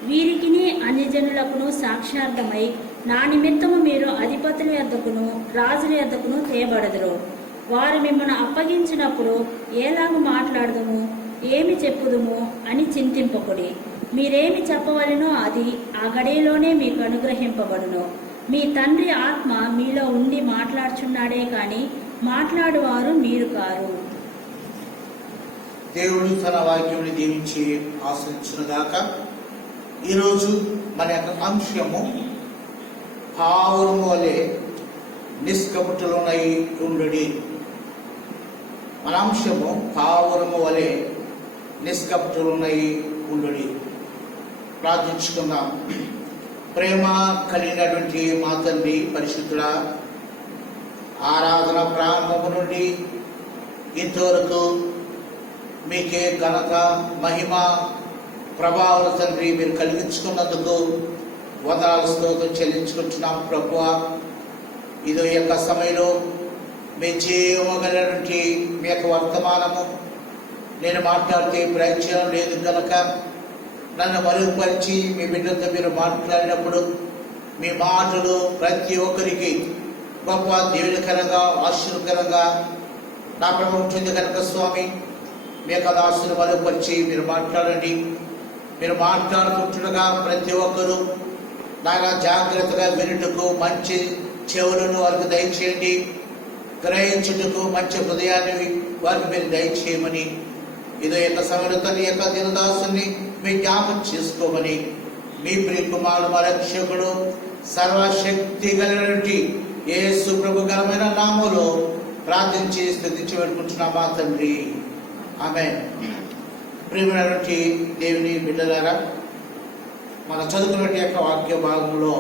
వీరికిని అన్యజనులకును సాక్షార్థమై నా నిమిత్తము మీరు అధిపతుల యొద్దకును రాజుల యొద్దకును తేబడదురు. వారు మిమ్మల్ని అప్పగించినప్పుడు ఏలాగు మాట్లాడదుము, ఏమి చెప్పుదుము అని చింతింపకుడి. మీరేమి చెప్పవలెనో అది ఆ గడియలోనే మీకు అనుగ్రహింపబడును. మీ తండ్రి ఆత్మ మీలో ఉండి మాట్లాడుచున్నాడే కాని మాట్లాడువారు మీరు కారు. దేవుడు తన వాక్యముని దీవించి ఆశ్రయించునుగాక. ఈరోజు మన యొక్క అంశము పావురము వలె నిష్కపటులనై ఉండుడి. మన అంశము పావురము వలె నిష్కపటులనై ఉండుడి. ప్రార్థించుకుందాం. ప్రేమ కలిగినటువంటి మా తండ్రి పరిశుద్ధుడా, ఆరాధన ప్రారంభము నుండి ఇంతవరకు మీకే ఘనత, మహిమ, ప్రభావాల తండ్రి మీరు కలిగించుకున్నందుకు వందనాలు స్తోత్రం చెల్లించుకుంటున్నాం ప్రభువా. ఇది యొక్క సమయంలో మీ జీవగలటువంటి మీ యొక్క వర్తమానము నేను మాట్లాడితే ప్రయోజనం లేదు కనుక నన్ను మరుగుపరిచి మీ బిడ్డలతో మీరు మాట్లాడినప్పుడు మీ మాటలు ప్రతి ఒక్కరికి గొప్ప దీవెనకరంగా ఆశీర్వకరంగా నా ప్రభు ఉంటుంది కనుక స్వామి మీ యొక్క దాసును మరుగుపరిచి మీరు మాట్లాడండి. మీరు మాట్లాడుకుంటుండగా ప్రతి ఒక్కరూ నాగా జాగ్రత్తగా వినుటకు మంచి చెవులను వారికి దయచేయండి. గ్రహించుటకు మంచి హృదయాన్ని వారికి మీరు దయచేయమని, ఇదో యొక్క సమయంలో తన యొక్క దినదాసుని మీ జ్ఞాపకం చేసుకోమని మీ ప్రియ కుమారుడు మా రక్షకుడు సర్వశక్తి కలిగినటువంటి యేసు ప్రభు ఘనమైన నామములో ప్రార్థించి స్తుతించి పెట్టుకుంటున్నా మా తండ్రి. ఆమేన్. ప్రియమైనటువంటి దేవుని బిడ్డలారా, మనం చదువుకున్న యొక్క వాక్య భాగంలో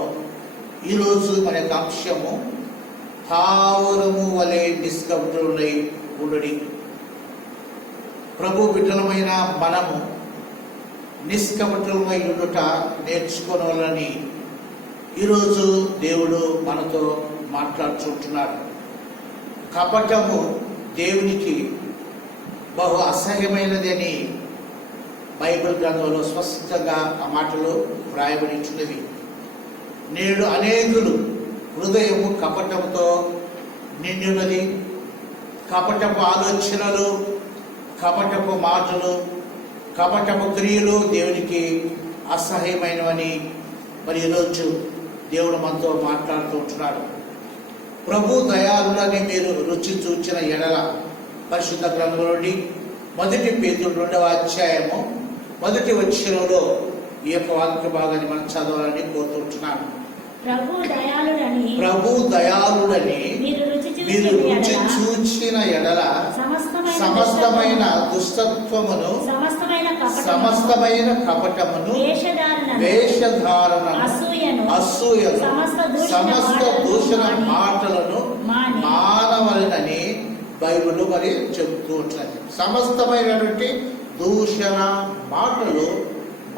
ఈరోజు మన యొక్క అంశము పావురము వలె నిష్కపటులై ఉండుడి. ప్రభు బిడ్డలమైన మనము నిష్కపటులమై ఉండుట నేర్చుకోవాలని ఈరోజు దేవుడు మనతో మాట్లాడుతుంటున్నాడు. కపటము దేవునికి బహు అసహ్యమైనదని బైబిల్ గ్రంథంలో స్పష్టంగా ఆ మాటలు వ్రాయబడి ఉంటున్నవి. నేడు అనేకులు హృదయము కపటముతో నిండి ఉన్నది. కపటపు ఆలోచనలు, కపటపు మాటలు, కపటపు క్రియలు దేవునికి అసహ్యమైనవని మరి ఈరోజు దేవుడు మనతో మాట్లాడుతూ ఉంటున్నాడు. ప్రభు దయాళులని మీరు రుచి చూచిన ఎడల పరిశుద్ధ గ్రంథంలో నుండి 1 పేతురు 2వ అధ్యాయము 1వ వచనంలో ఈ యొక్క వాక్య భాగాన్ని మనం చదవాలని కోరుతుంటున్నాను. ప్రభు దయాళుడని మీరు రుచి చూచిన ఎడల సమస్తమైన దుష్టత్వమును, సమస్తమైన కపటమును, వేషధారణను, అసూయను, సమస్త దూషణ మాటలను మానవలనని బైబిల్ మరి చెబుతూ ఉంటున్నది. సమస్తమైనటువంటి దూషణ మాటలు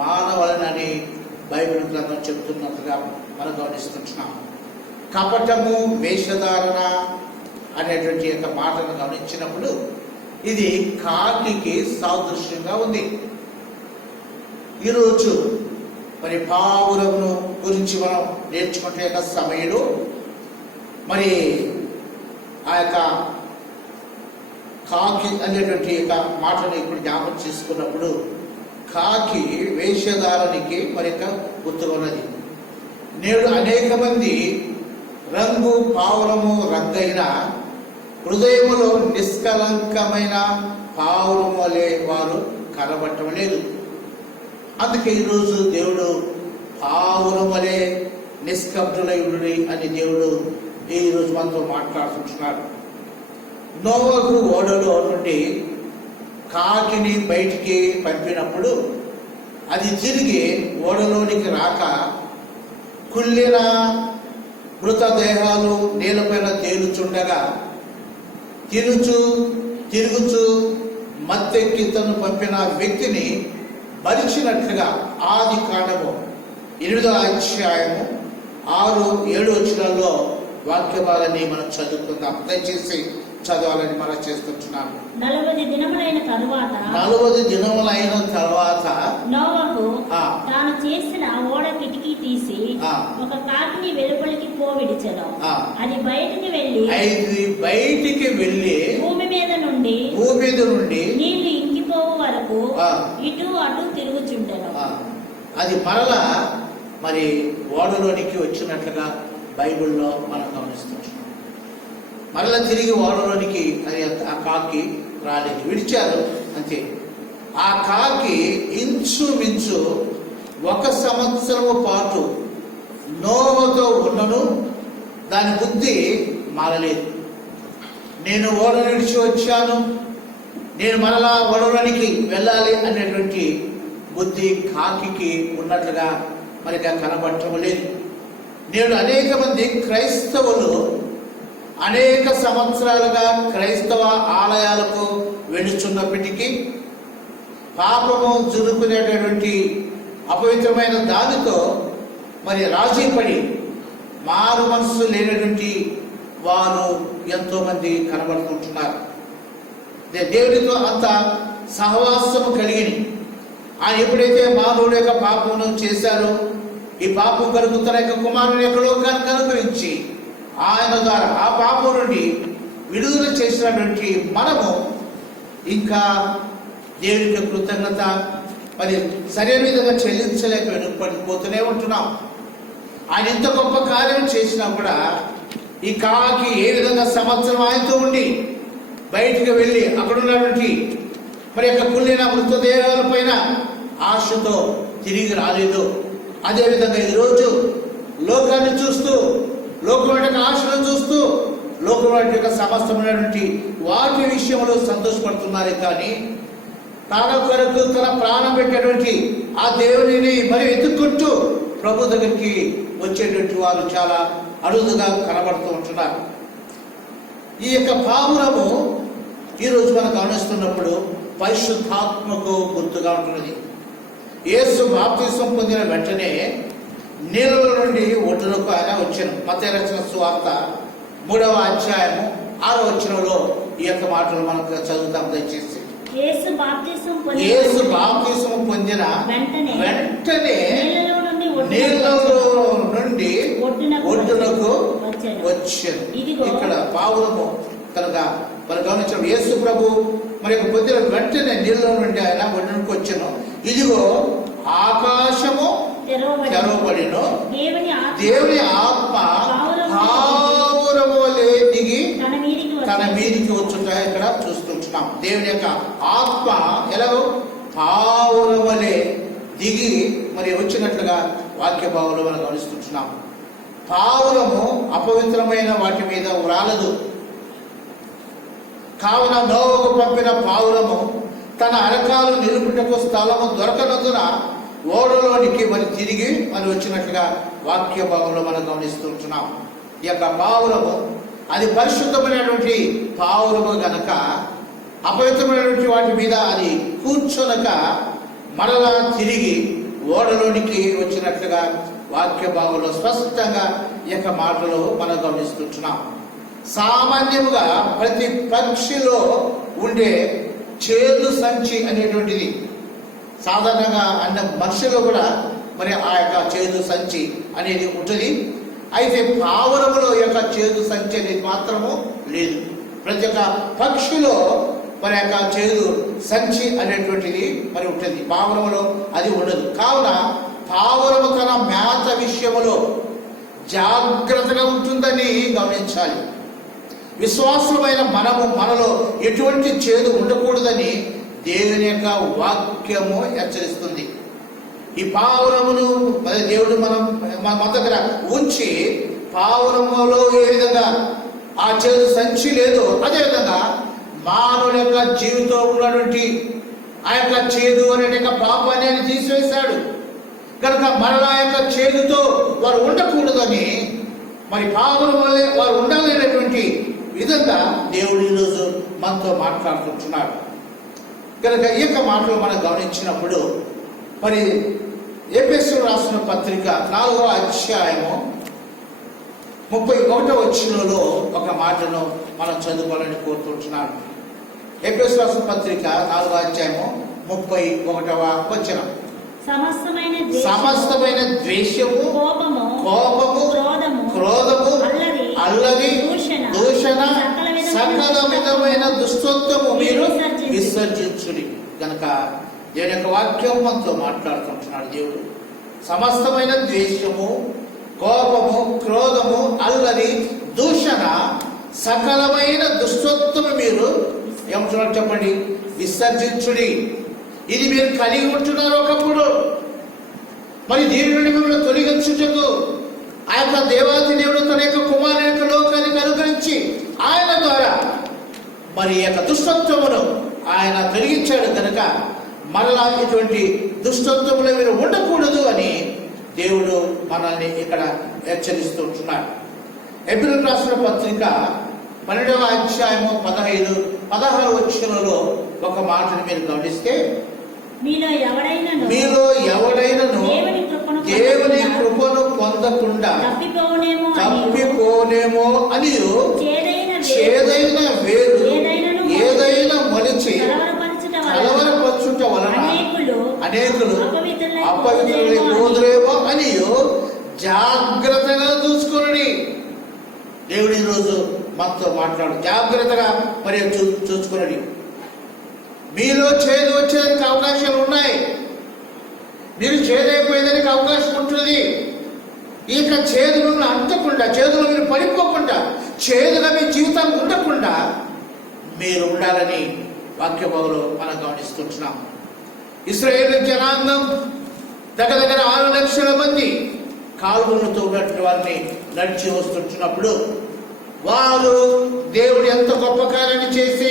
మానవలనని బైబిల్ గ్రంథం చెబుతున్నట్టుగా మనం గమనిస్తుంటున్నాం. కపటము, వేషధారణ అనేటువంటి యొక్క మాటను గమనించినప్పుడు ఇది కాకికి సాదృశ్యంగా ఉంది. ఈరోజు మరి పావురమును గురించి మనం నేర్చుకుంటే యొక్క సమయంలో మరి ఆ యొక్క కాకి అనేటువంటి యొక్క మాటను ఇప్పుడు జ్ఞాపకం చేసుకున్నప్పుడు కాకి వేషధారణకి మరి యొక్క గుర్తుగా ఉన్నది. నేడు అనేక మంది రంగు పావురము రంగైన హృదయములో నిష్కలంకమైన పావురం వలె వారు కనబడటం లేదు. అందుకే ఈరోజు దేవుడు పావురం వలె నిష్కపటులై ఉండుడి అని దేవుడు ఈరోజు మనతో మాట్లాడుతుంటున్నాడు. నోవహు ఓడలో నుండి కాకిని బయటికి పంపినప్పుడు అది తిరిగి ఓడలోనికి రాక కుళ్ళిన మృతదేహాలు నేలపైన తేలుచుండగా తిరుగుచు మత్తెక్కి తను పంపిన వ్యక్తిని మరిచినట్లుగా ఆది కాండము 8వ అధ్యాయము 6-7 వచనాల్లో వాక్య భాగాన్ని మనం చదువుకుందాం. దయచేసి చదవాలని మనం చేస్తుంటున్నాను. 40 దినములైన తరువాత 40 దినములైన తర్వాత నోవహు ఆ. తాను చేసిన ఓడ కిటికీ తీసి ఆ. ఒక కాకిని వెలుపలికి పోవిడిచెను. ఆ. అది బయటికి వెళ్ళి భూమి మీద నుండి నీళ్లు ఇంకిపోవు వరకు ఆ. ఇటు అటు తిరుగుచుండెను. అది మరలా మరి ఓడలోనికి వచ్చినట్లుగా బైబిల్లో మనం గమనిస్తున్నాం. మరలా తిరిగి ఓడలోనికి అది ఆ కాకి రాలేదు, విడిచారు అంతే. ఆ కాకి ఇంచుమించు 1 సంవత్సరము పాటు నోవతో ఉన్నను దాని బుద్ధి మారలేదు. నేను ఓడను విడిచి వచ్చాను, నేను మరలా ఓడలోనికి వెళ్ళాలి అనేటువంటి బుద్ధి కాకి ఉన్నట్లుగా మనకి కనబడటం లేదు. నేడు అనేక మంది క్రైస్తవులు అనేక సంవత్సరాలుగా క్రైస్తవ ఆలయాలకు వెళుచున్నప్పటికీ పాపము జురుకునేటటువంటి అపవిత్రమైన దానితో మరి రాజీపడి మారు మనస్సు లేనటువంటి వారు ఎంతో మంది కనబడుతుంటున్నారు. దేవుడితో అంత సహవాసము కలిగిన ఆయన ఎప్పుడైతే మానవుడు యొక్క పాపమును చేశారో, ఈ పాపం కొరకు తన యొక్క కుమారుని యొక్క లోకానికి అనుగ్రహించి ఆయన ద్వారా ఆ పాపం నుండి విడుదల చేసినటువంటి మనము ఇంకా దేవునికి కృతజ్ఞత మరి సరైన విధంగా చెల్లించలేక వెనుకబడిపోతూనే ఉంటున్నాం. ఆయన ఇంత గొప్ప కార్యం చేసినా కూడా ఈ కాకి ఏ విధంగా సంవత్సరం ఆయనతో ఉండి బయటికి వెళ్ళి అక్కడ ఉన్నటువంటి మరి యొక్క కుళ్ళిన మృతదేహాల పైన ఆశతో తిరిగి రాలేదు. అదేవిధంగా ఈరోజు లోకాన్ని చూస్తూ, లోకం యొక్క ఆశను చూస్తూ, లోకం యొక్క సమస్తమైనటువంటి వాటి విషయంలో సంతోషపడుతున్నారే కానీ తన కొరకు తన ప్రాణం పెట్టేటువంటి ఆ దేవునిని మరి వెతుక్కుంటూ ప్రభు దగ్గరికి వచ్చేటువంటి వారు చాలా అరుదుగా కనబడుతూ ఉంటున్నారు. ఈ యొక్క పావురము ఈరోజు మనం గమనిస్తున్నప్పుడు పరిశుద్ధాత్మకు గుర్తుగా ఉంటున్నది. యేసు బాప్తిసం పొందిన వెంటనే నీళ్ళ నుండి ఒడ్డునకు ఆయన వచ్చాను. మత్తయి రాసిన సువార్త 3వ అధ్యాయము 6వ వచనంలో ఈ యొక్క మాటలు మనకు చదువుతాం దయచేసి. యేసు బాప్తిసం పొందిన వెంటనే నీళ్ళ నుండి ఒడ్డునకు వచ్చాను. ఇక్కడ పావురము కనుక మనం గమనించాం. యేసు ప్రభు మరి పొద్దున వెంటనే నీళ్ళ నుండి ఆయన ఒడ్డునకు వచ్చాను. ఇదిగో ఆకాశము తెరవబడిను, దేవుని ఆత్మ పావురము వలె దిగి తన మీదికి వచ్చుట ఇక్కడ చూస్తుంటున్నాం. దేవుని యొక్క ఆత్మ ఎలాగో పావురం వలె దిగి మరి వచ్చినట్లుగా వాక్య భావంలో మనం గమనిస్తుంటున్నాం. పావురము అపవిత్రమైన వాటి మీద రాలదు. కావున నోవకు పంపిన పావురము తన అరకాలు నిలుపుటకు స్థలము దొరకనందున ఓడలోనికి మరి తిరిగి మరి వచ్చినట్లుగా వాక్య భావంలో మనం గమనిస్తుంటున్నాం. ఈ యొక్క పావురము అది పరిశుద్ధమైనటువంటి పావురము గనక అపవిత్రమైనటువంటి వాటి మీద అది కూర్చొనక మరలా తిరిగి ఓడలోనికి వచ్చినట్లుగా వాక్య భావంలో స్పష్టంగా ఈ యొక్క మాటలు మనం గమనిస్తుంటున్నాం. సామాన్యముగా ప్రతి పక్షిలో ఉండే చేదు సంచి అనేటువంటిది సాధారణంగా అన్న మనుషులు కూడా మరి ఆ యొక్క చేదు సంచి అనేది ఉంటుంది. అయితే పావురములో యొక్క చేదు సంచి అనేది మాత్రము లేదు. ప్రతి ఒక్క పక్షిలో మరి యొక్క చేదు సంచి అనేటువంటిది మరి ఉంటుంది. పావురములో అది ఉండదు. కావున పావురము తన మేత విషయములో జాగ్రత్తగా ఉంటుందని గమనించాలి. విశ్వాసమైన మనలో ఎటువంటి చేదు ఉండకూడదని దేవుని యొక్క వాక్యము హెచ్చరిస్తుంది. ఈ పావురమును దేవుడు మన దగ్గర ఉంచి పావురములో ఏ విధంగా ఆ చేదు సంచి లేదో అదేవిధంగా మానవుల యొక్క జీవితంలో ఉన్నటువంటి ఆ యొక్క చేదు అనే పాపాన్ని ఆయన తీసివేశాడు కనుక మరలా యొక్క చేదుతో వారు ఉండకూడదని మరి పావురం వల్లే వారు ఉండాలనేటువంటి విధంగా దేవుడు ఈరోజు మనతో మాట్లాడుకుంటున్నాడు. కనుక ఈ యొక్క మాటలు మనం గమనించినప్పుడు మరి ఎఫెసీయులకు రాసిన పత్రిక 4వ అధ్యాయము 31వ వచనంలో ఒక మాటను మనం చదువుకోవాలని కోరుకుంటున్నాను. ఎఫెసీయులకు రాసిన పత్రిక 4వ అధ్యాయము 31వ వచనం. సమస్తమైన ద్వేషము, కోపము, క్రోధము, అల్లరి, దూషణ, సకల విధమైన దుష్టత్వము మీరు విసర్జించుడి. కనుక దేవుని యొక్క వాక్యం మనతో మాట్లాడుకుంటున్నాడు దేవుడు. సమస్తమైన ద్వేషము, కోపము, క్రోధము, అల్లరి, దూషణ, సకలమైన దుష్టత్వము మీరు ఏమంటున్నారు చెప్పండి, విసర్జించుడి. ఇది మీరు కలిగి ఉంటున్నారు ఒకప్పుడు. మరి దీని నుండి మిమ్మల్ని తొలగించుటకు ఆ యొక్క దేవాది దేవుడు తన యొక్క కుమారుని యొక్క లోకానికి అనుగ్రహించి ఆయన ద్వారా మరి ఈ యొక్క దుష్టత్వమును ఆయన తొలగించాడు. కనుక మరలా ఇటువంటి దుష్టత్వములు మీరు ఉండకూడదు అని దేవుడు మనల్ని ఇక్కడ హెచ్చరిస్తూ ఉంటున్నాడు. ఎబ్రియలకు రాసిన పత్రిక 12వ అధ్యాయము 15-16 వచనంలో ఒక మాటను మీరు గమనిస్తే, మీలో ఎవడైనను దేవుని కృపను పొందకుండా తప్పిపోనేమో అని చేదైన వేరు ఏదైనా మొలిచి కలవరపరచుట వలన అనేకులు అపవిత్రులై పోదురేమో అని జాగ్రత్తగా చూసుకుని దేవుడు ఈరోజు మనతో మాట్లాడు. జాగ్రత్తగా మరి చూసుకుని. మీలో చేదు వచ్చేదానికి అవకాశాలు ఉన్నాయి. మీరు చేదైపోయేదానికి అవకాశం ఉంటుంది. ఇక చేదును అంటకుండా, చేదులో మీరు పడిపోకుండా, చేదుగా మీ జీవితం ఉండకుండా మీరు ఉండాలని వాక్యభావంలో మనం గమనిస్తుంటున్నాం. ఇశ్రాయేలు జనాంగం దగ్గర 6 లక్షల మంది కాలువలతో ఉన్నటువంటి వారిని నడిచి వస్తుంటున్నప్పుడు వారు దేవుడు ఎంత గొప్ప కార్యాన్ని చేసి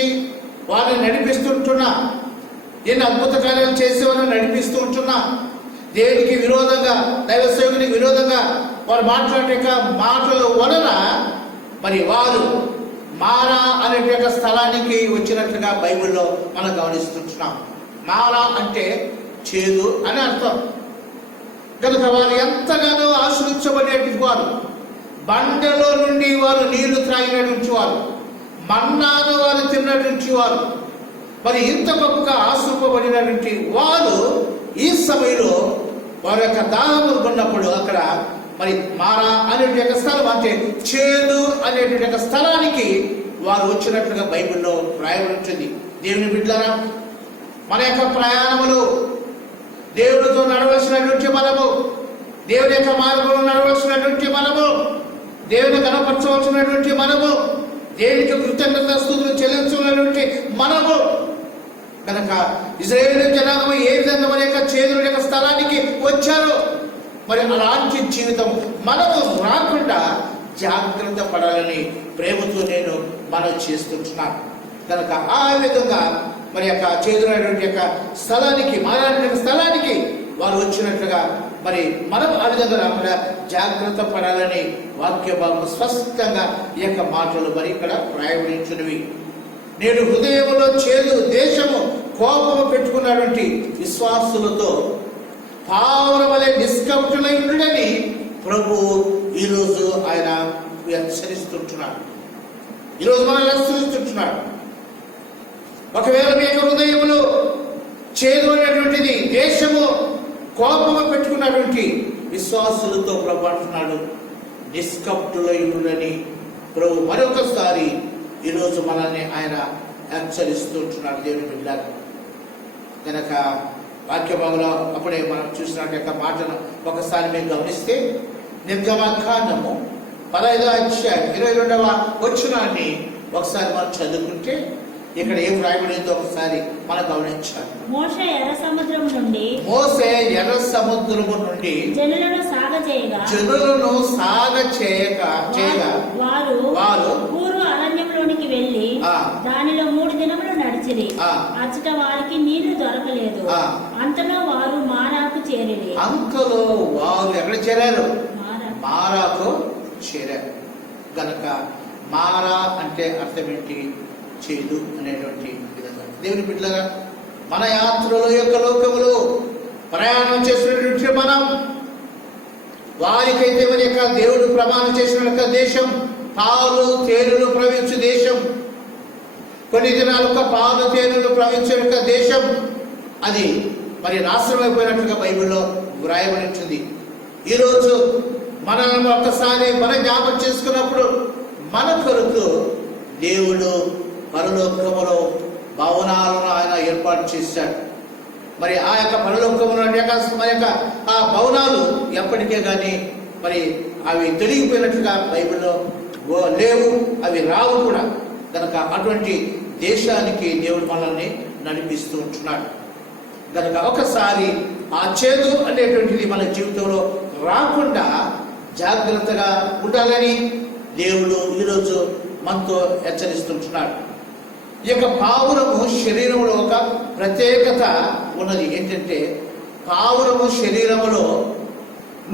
వారిని నడిపిస్తుంటున్నా, ఎన్ని అద్భుత కార్యాలు చేసి వారిని నడిపిస్తూ ఉంటున్నా, దేవుడికి విరోధంగా, దైవ సేవకునికి విరోధంగా వారు మాట్లాడే మాటల వలన మరి వారు మారా అనే స్థలానికి వచ్చినట్లుగా బైబిల్లో మనం గమనిస్తుంటున్నాం. మారా అంటే చేదు అని అర్థం. కనుక వారు ఎంతగానో ఆశ్రయించబడేటువంటి వారు, బండలో నుండి వారు నీళ్లు త్రాగినటువంటి వారు, మన్నాను వారు తిన్నటువంటి వారు, మరి ఇంత గొప్పగా ఆశ్రయింపబడినటువంటి వారు ఈ సమయంలో వారి యొక్క దాహము ఉన్నప్పుడు అక్కడ మరి మారా అనేటువంటి స్థలం, అంటే చేదు అనేటువంటి స్థలానికి వారు వచ్చినట్లుగా బైబిల్లో రాయబడి ఉంటుంది. దేవుని బిడ్డలారా, మన యొక్క ప్రయాణములు దేవుడితో నడవలసినటువంటి మనము, దేవుని యొక్క మార్గంలో నడవలసినటువంటి మనము, దేవుని కనపరచవలసినటువంటి మనము, దేవునికి కృతజ్ఞతాస్తుతులు చెల్లించవలసినటువంటి మనము. కనుక ఇశ్రాయేలు జనాంగం ఏ విధంగా మన యొక్క చేదుల యొక్క స్థలానికి వచ్చారో మరి అలాంటి జీవితం మనము రాకుండా జాగ్రత్త పడాలని ప్రేమతో నేను మనం చేస్తుంటున్నాను. కనుక ఆ విధంగా మరి యొక్క చేదులైనటువంటి యొక్క స్థలానికి, మారాటువంటి స్థలానికి వారు వచ్చినట్లుగా మరి మనం ఆ విధంగా రాకుండా జాగ్రత్త పడాలని వాక్య భాగం స్పష్టంగా ఈ యొక్క మాటలు మరి ఇక్కడ రాయబడించినవి. నేను హృదయంలో చేదు, దేశము, కోపము పెట్టుకున్నటువంటి విశ్వాసులతో పావుల వలె నిష్కపటులై ఉండని ప్రభువు ఈరోజు ఆయన హెచ్చరిస్తుంటున్నాడు. ఈరోజు మనల్ని హెచ్చరిస్తుంటున్నాడు. ఒకవేళ మీ యొక్క హృదయంలో చేదు అనేటువంటిది, దేశము, కోపము పెట్టుకున్నటువంటి విశ్వాసులతో ప్రభు అంటున్నాడు, నిష్కపటులై ఉండని ప్రభు మరొకసారి ఈరోజు మనల్ని ఆయన హెచ్చరిస్తుంటున్నాడు. దేవుని బిడ్డలారా, కనుక వాక్యభాగంలో అప్పుడే మనం చూసినట్టు మాటను ఒకసారి మీరు గమనిస్తే, నిర్గమకాండము 15వ అధ్యాయం 22వ వచనాన్ని ఒకసారి మనం చదువుకుంటే ఇక్కడ ఏం రాయబడిందో ఒకసారి మనం గమనించాలి. మోషే ఎర్ర సముద్రము నుండి జనులను సాగచేయగా వారు పూర్వ అరణ్యంలోనికి వెళ్లి దానిలో 3 దినములు నడిచిరి. అచ్చట వారికి నీళ్లు దొరకలేదు. అంతలో వారు మారాకు చేరిరి. అంతలో వారు ఎక్కడ చేరారు? మారాకు చేరారు. గనక మారా అంటే అర్థం ఏంటి? చేదు అనేటువంటి విధంగా. దేవుని బిడ్డలారా, మన యాత్రలో యొక్క లోకములో ప్రయాణం చేసినటువంటి మనం వారికైతే మరి యొక్క దేవుడు ప్రమాణం చేసిన యొక్క దేశం పాలు తేనెలు ప్రవహించు దేశం, కొన్ని దినాలకు పాలు తేనెలు ప్రవహించే యొక్క దేశం అది మరి నాశనం అయిపోయినట్లుగా బైబిల్లో వ్రాయబడి ఉంటుంది. ఈరోజు మనల్ని ఒక్కసారి మనం జ్ఞాపకం చేసుకున్నప్పుడు మన కొరకు దేవుడు పరలోకములో భవనాలను ఆయన ఏర్పాటు చేశాడు. మరి ఆ యొక్క పరలోకములో మరి యొక్క ఆ భవనాలు ఎప్పటికే కానీ మరి అవి తొలగిపోయినట్లుగా బైబిల్లో లేవు, అవి రావు కూడా. కనుక అటువంటి దేశానికి దేవుడు మనల్ని నడిపిస్తూ ఉంటున్నాడు. కనుక ఒకసారి ఆ చేదు అనేటువంటిది మన జీవితంలో రాకుండా జాగ్రత్తగా ఉండాలని దేవుడు ఈరోజు మనతో హెచ్చరిస్తుంటున్నాడు. ఈ యొక్క పావురము శరీరంలో ఒక ప్రత్యేకత ఉన్నది. ఏంటంటే పావురము శరీరములో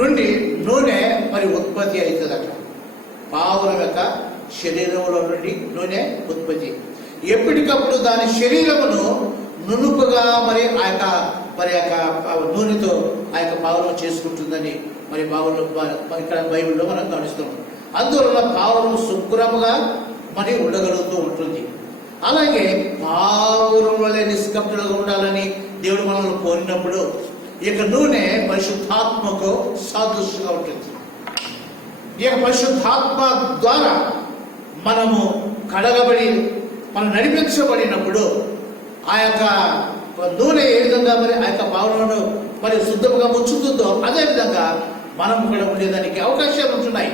నుండి నూనె మరి ఉత్పత్తి అవుతుందట. పావురం యొక్క శరీరంలో నుండి నూనె ఉత్పత్తి ఎప్పటికప్పుడు దాని శరీరమును నునుపుగా మరి ఆ యొక్క నూనెతో ఆ యొక్క పావురం చేసుకుంటుందని మరి ఇక్కడ బైబిల్లో మనం గమనిస్తున్నాం. అందువల్ల పావురం శుభ్రముగా మరి ఉండగలుగుతూ ఉంటుంది. అలాగే పావురం వల్లే నిష్కపటులుగా ఉండాలని దేవుడు మనల్ని కోరినప్పుడు ఈ యొక్క నూనె పరిశుద్ధాత్మకు సాదృశ్యంగా ఉంటుంది. ఈ యొక్క పరిశుద్ధాత్మ ద్వారా మనము కడగబడి మనం నడిపించబడినప్పుడు ఆ యొక్క నూనె ఏ విధంగా మరి ఆ యొక్క పావులను మరి శుద్ధంగా ముంచుతుందో అదేవిధంగా మనం కూడా ఉండేదానికి అవకాశాలు ఉంటున్నాయి.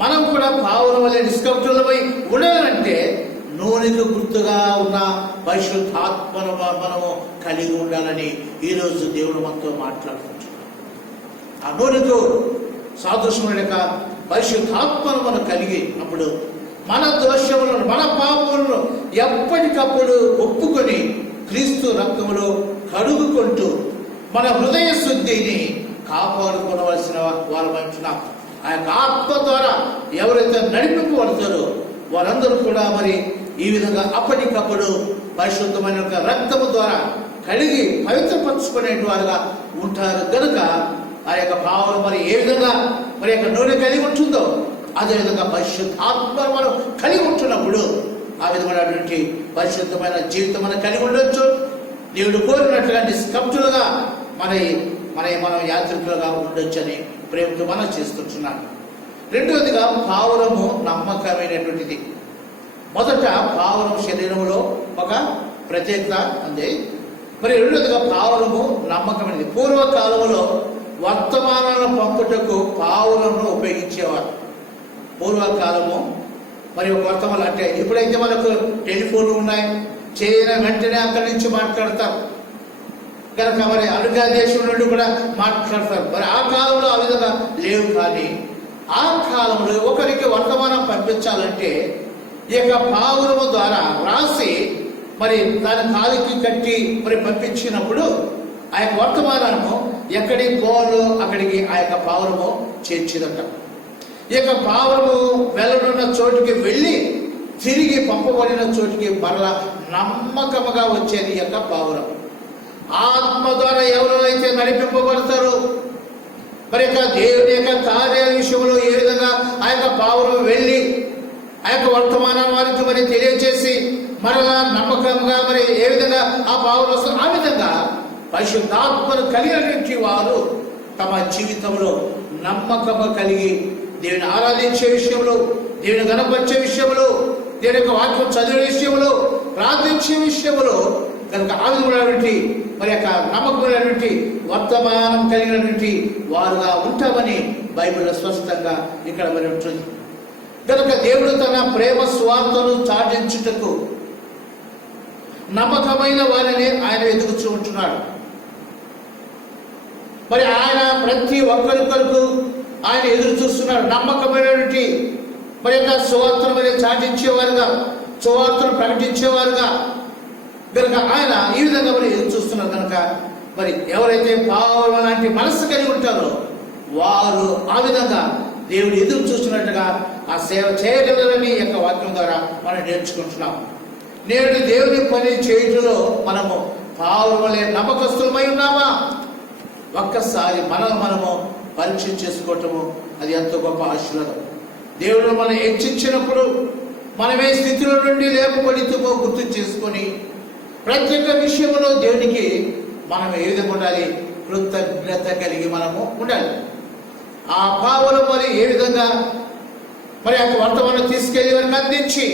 మనం కూడా పావుల వల్ల నిష్కపటులమై ఉండాలంటే నూనెకు గుర్తుగా ఉన్న పరిశుద్ధాత్మను మనము కలిగి ఉండాలని ఈరోజు దేవుడు మనతో మాట్లాడుకుంటున్నాడు. ఆ నూనెకు సాదృశ్యమైన యొక్క పరిశుద్ధాత్మను మనం కలిగినప్పుడు మన దోషములను మన పాపములను ఎప్పటికప్పుడు ఒప్పుకొని క్రీస్తు రక్తములో కడుగుకుంటూ మన హృదయ శుద్ధిని కాపాడుకోవలసిన వారమంటున్నాం. ఆ యొక్క ఆత్మ ద్వారా ఎవరైతే నడిపింపబడతారో వారందరూ కూడా మరి ఈ విధంగా అప్పటికప్పుడు పరిశుద్ధమైన రక్తము ద్వారా కడిగి పవిత్రపరచుకునే వారుగా ఉంటారు. కనుక ఆ యొక్క భావం మరి ఏ విధంగా మరి యొక్క నూనె కలిగి ఉంటుందో అదేవిధంగా పరిశుద్ధాత్మ మనం కలిగి ఉంటున్నప్పుడు ఆ విధమైనటువంటి పరిశుద్ధమైన జీవితం మనం కలిగి ఉండొచ్చు. దేవుడు కోరినట్లుగా నిష్కపటులుగా మనం యాత్రికులుగా ఉండొచ్చు అని ప్రేమతో మనం చేస్తుంటున్నాను. రెండవదిగా పావురము నమ్మకమైనటువంటిది. మొదట పావురం శరీరంలో ఒక ప్రత్యేకత ఉంది. మరి రెండవదిగా పావురము నమ్మకమైనది. పూర్వకాలంలో వర్తమానాలను పంపుటకు పావులను ఉపయోగించేవారు. పూర్వకాలము మరి ఒక వర్తమానం అంటే ఎప్పుడైతే మనకు టెలిఫోన్లు ఉన్నాయి, చేయన వెంటనే అక్కడి నుంచి మాట్లాడతారు కనుక మరి అమెరికా దేశం నుండి కూడా మాట్లాడతారు. మరి ఆ కాలంలో ఆ విధంగా లేవు. కానీ ఆ కాలంలో ఒకరికి వర్తమానం పంపించాలంటే ఈ యొక్క పావురము ద్వారా రాసి మరి దాని కాలికి కట్టి మరి పంపించినప్పుడు ఆ యొక్క వర్తమానము ఎక్కడికి పోవాలో అక్కడికి ఆ యొక్క పావురము చేర్చిదట. ఈ యొక్క పావురము వెళ్ళనున్న చోటుకి వెళ్ళి తిరిగి పంపబడిన చోటుకి మరలా నమ్మకముగా వచ్చేది ఈ యొక్క పావురం. ఆత్మ ద్వారా ఎవరైతే నడిపింపబడతారో మరి యొక్క దేవుని యొక్క కార్యాల విషయంలో ఏ విధంగా ఆ యొక్క పావురం వెళ్ళి ఆ యొక్క వర్తమానాన్ని వారికి మరి తెలియజేసి మరలా నమ్మకంగా మరి ఏ విధంగా ఆ పావురం వస్తారు, ఆ విధంగా పరిశుద్ధాత్మను కలిగినటువంటి వారు తమ జీవితంలో నమ్మకము కలిగి దేవుని ఆరాధించే విషయంలో, దేవుని గణపరిచే విషయంలో, దేవుని యొక్క వాక్యం చదివే విషయంలో, ప్రార్థించే విషయంలో కనుక ఆ విధమైనటువంటి మరి యొక్క నమ్మకమైనటువంటి వర్తమానం కలిగినటువంటి వారుగా ఉంటామని బైబిల్లో స్పష్టంగా ఇక్కడ మరి ఉంటుంది. కనుక దేవుడు తన ప్రేమ స్వార్థను చాటించుటకు నమ్మకమైన వారిని ఆయన ఎదుగుతూ ఉంటున్నాడు. మరి ఆయన ప్రతి ఒక్కరి కొరకు ఆయన ఎదురు చూస్తున్నాడు. నమ్మకమైనటువంటి మరి యొక్క సువార్తను మరి చాటించేవారుగా, సువార్తను ప్రకటించేవారుగా కనుక ఆయన ఈ విధంగా మరి ఎదురు చూస్తున్నారు. కనుక మరి ఎవరైతే పావురం లాంటి మనస్సు కలిగి ఉంటారో వారు ఆ విధంగా దేవుడు ఎదురు చూస్తున్నట్టుగా ఆ సేవ చేయగలరని యొక్క వాక్యం ద్వారా మనం నేర్చుకుంటున్నాం. నేడు దేవుని పని చేయటంలో మనము పావురం వలె నమ్మకస్తులమై ఉన్నామా? ఒక్కసారి మనము పరీక్ష చేసుకోవటము అది ఎంతో గొప్ప ఆశీర్వాదం. దేవుడు మనం హెచ్చించినప్పుడు మనం ఏ స్థితిలో నుండి లేపబడితేమో గుర్తు చేసుకొని ప్రతి ఒక్క విషయంలో దేవునికి మనం ఏ విధంగా ఉండాలి, కృతజ్ఞత కలిగి మనము ఉండాలి. ఆ పావులు మరి ఏ విధంగా మరి ఆ వర్తమానం తీసుకెళ్లి వారికి అందించి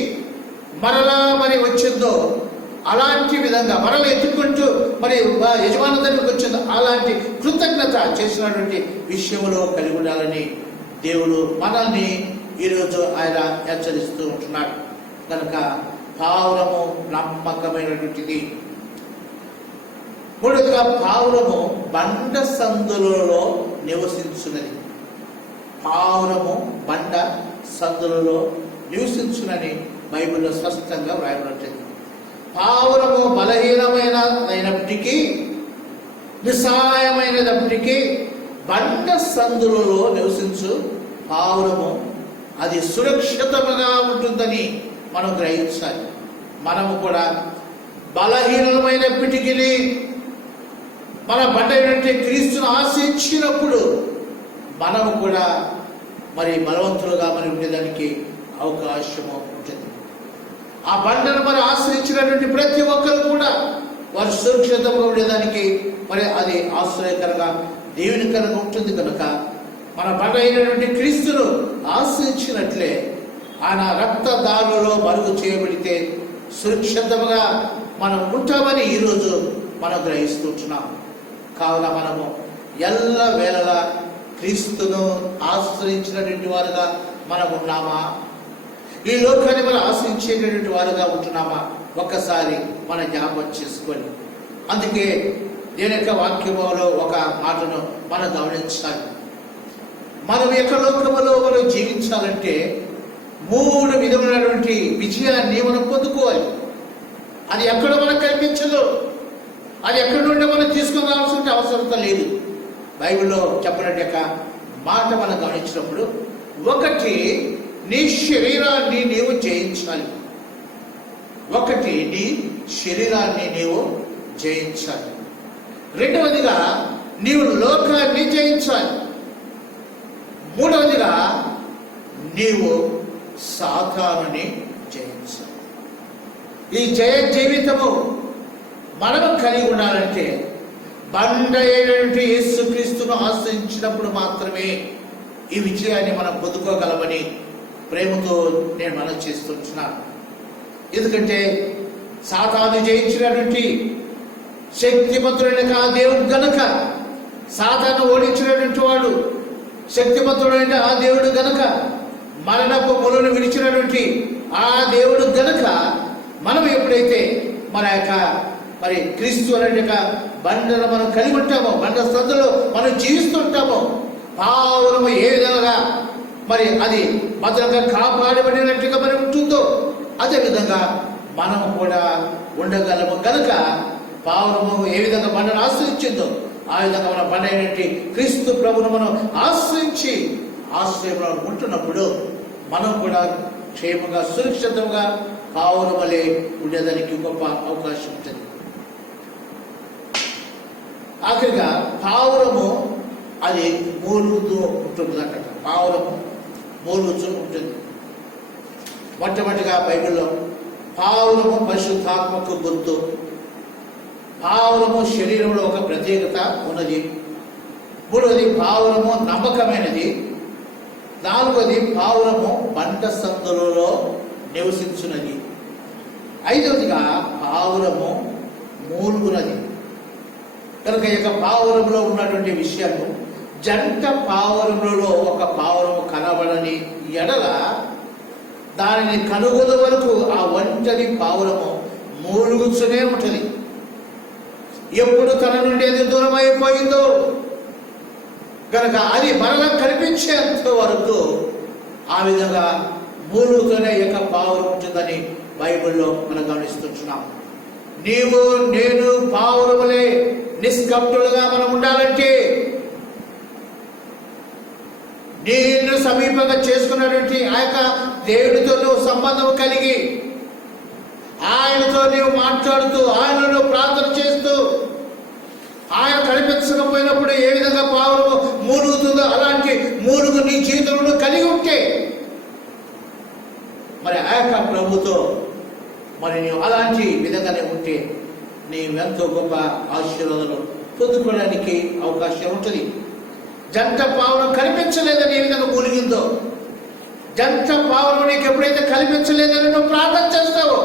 మరలా మరి వచ్చిందో అలాంటి విధంగా మరలా ఎత్తుకుంటూ మరి యజమాని దగ్గరికి వచ్చిందో అలాంటి కృతజ్ఞత చేసినటువంటి విషయంలో కలిగి ఉండాలని దేవుడు మనల్ని ఈరోజు ఆయన హెచ్చరిస్తూ ఉంటున్నాడు. కనుక పావురము నమ్మకమైనటువంటిది. మూడవదిగా పావురము బండ సందులలో నివసించున్నది. పావురము బండ సందులలో నివసించునని బైబిల్లో స్పష్టంగా వ్రాయబడుతుంది. పావురము బలహీనమైనప్పటికీ నిస్సహాయమైనప్పటికీ బండ సందులలో నివసించు పావురము అది సురక్షితముగా ఉంటుందని మనం గ్రహించాలి. మనము కూడా బలహీనమైనప్పటికీ మన బండ అయినట్టే క్రీస్తును ఆశించినప్పుడు మనము కూడా మరి బలవంతులుగా మరి ఉండేదానికి అవకాశము ఉంటుంది. ఆ బండను మరి ఆశ్రయించినటువంటి ప్రతి ఒక్కరు కూడా వారు సురక్షితంగా ఉండేదానికి మరి అది ఆశ్రయకరంగా దీవెనకరంగా ఉంటుంది. కనుక మన బండ అయినటువంటి క్రీస్తును ఆశ్రయించినట్లే ఆయన రక్తదారులలో మరుగు చేయబడితే సురక్షితంగా మనం ఉంటామని ఈరోజు మనం గ్రహిస్తుంటున్నాం. కావున మనము ఎల్ల వేళలా క్రీస్తును ఆశ్రయించినటువంటి వారుగా మనం ఉన్నామా, ఈ లోకాన్ని మనం ఆశ్రయించేటటువంటి వారుగా ఉంటున్నామా, ఒక్కసారి మన జ్ఞాపకం చేసుకొని. అందుకే దేని యొక్క వాక్యములో ఒక మాటను మనం గమనించాలి. మనం యొక్క లోకములో మనం జీవించాలంటే 3 విధములైనటువంటి విజయాన్ని మనం పొందుకోవాలి. అది ఎక్కడ మనకు కనిపించదు, అది ఎక్కడి నుండి మనం తీసుకుని రావాల్సిన అవసరం లేదు. బైబిల్లో చెప్పినట్టు యొక్క మాట మనం గమనించినప్పుడు, ఒకటి నీ శరీరాన్ని నీవు జయించాలి. ఒకటి నీ శరీరాన్ని నీవు జయించాలి. రెండవదిగా నీవు లోకాన్ని జయించాలి. మూడవదిగా నీవు సాతానుని జయించాలి. ఈ జయ జీవితము మనము కలిగి ఉండాలంటే బండ అయినటువంటి యేసుక్రీస్తును ఆశ్రయించినప్పుడు మాత్రమే ఈ విజయాన్ని మనం పొందుకోగలమని ప్రేమతో నేను మనం చేస్తున్నాను. ఎందుకంటే సాతాను జయించినటువంటి శక్తిమంతుడైన ఆ దేవుడు గనక, సాతాను ఓడించినటువంటి వాడు శక్తిమంతుడైన ఆ దేవుడు గనక, మరణపు ములను విడిచినటువంటి ఆ దేవుడు గనక, మనం ఎప్పుడైతే మన యొక్క మరి క్రీస్తు అనే బండను మనం కలిగి ఉంటామో, బండ సందులో మనం జీవిస్తుంటామో, పావురము ఏ విధంగా మరి అది భద్రంగా కాపాడబడినట్టుగా మరి ఉంటుందో అదేవిధంగా మనం కూడా ఉండగలము. కనుక పావురము ఏ విధంగా బండను ఆశ్రయించిందో ఆ విధంగా మన బండ అయినటువంటి క్రీస్తు ప్రభువును మనం ఆశ్రయించి ఆశ్రయంలో ఉంటున్నప్పుడు మనం కూడా క్షేమంగా సురక్షితంగా పావురమలే ఉండేదానికి గొప్ప అవకాశం ఉంటుంది. ఆఖరిగా పావురము అది మూలుగుతూ ఉంటుంది అన్నమాట. పావురము మూలుగుతూ ఉంటుంది. మొట్టమొదటిగా బైబిల్లో పావురము పరిశుద్ధాత్మకు గుర్తు. పావురము శరీరంలో ఒక ప్రత్యేకత ఉన్నది. మూడవది పావురము నమ్మకమైనది. నాలుగవది పావురము బండ సందులలో నివసించున్నది. ఐదవదిగా పావురము మూలుగునది. కనుక ఈ యొక్క పావురంలో ఉన్నటువంటి విషయాలు, జంట పావురములలో ఒక పావురము కనబడని ఎడల దానిని కనుగొన వరకు ఆ ఒంటరి పావురము మూలుగుతూనే ఉంటుంది. ఎప్పుడు తన నుండి అది దూరం అయిపోయిందో కనుక అది మరలా కనిపించేంత వరకు ఆ విధంగా మూలుగుతూనే యొక్క పావురం ఉంటుందని బైబిల్లో మనం గమనిస్తున్నాం. నీవు నేను పావురములే నిష్కపటులుగా మనం ఉండాలంటే నిన్ను సమీపంగా చేసుకున్నటువంటి ఆ యొక్క దేవుడితో నువ్వు సంబంధం కలిగి ఆయనతో నీవు మాట్లాడుతూ ఆయనను ప్రార్థన చేస్తూ ఆయన కనిపించకపోయినప్పుడు ఏ విధంగా పావురము మూలుగుతుందో అలాంటి మూలుగు నీ జీవితంలో కలిగి ఉంటే మరి ఆ యొక్క ప్రభుతో మరి నీవు అలాంటి విధంగానే ఉంటే నీవెంతో గొప్ప ఆశీర్వాదాలు పొందుకోవడానికి అవకాశం ఉంటుంది. జంట పావురం కనిపించలేదని ఏ విధంగా మూలిగిందో, జంట పావురం నీకు ఎప్పుడైతే కనిపించలేదని నువ్వు ప్రార్థన చేస్తావో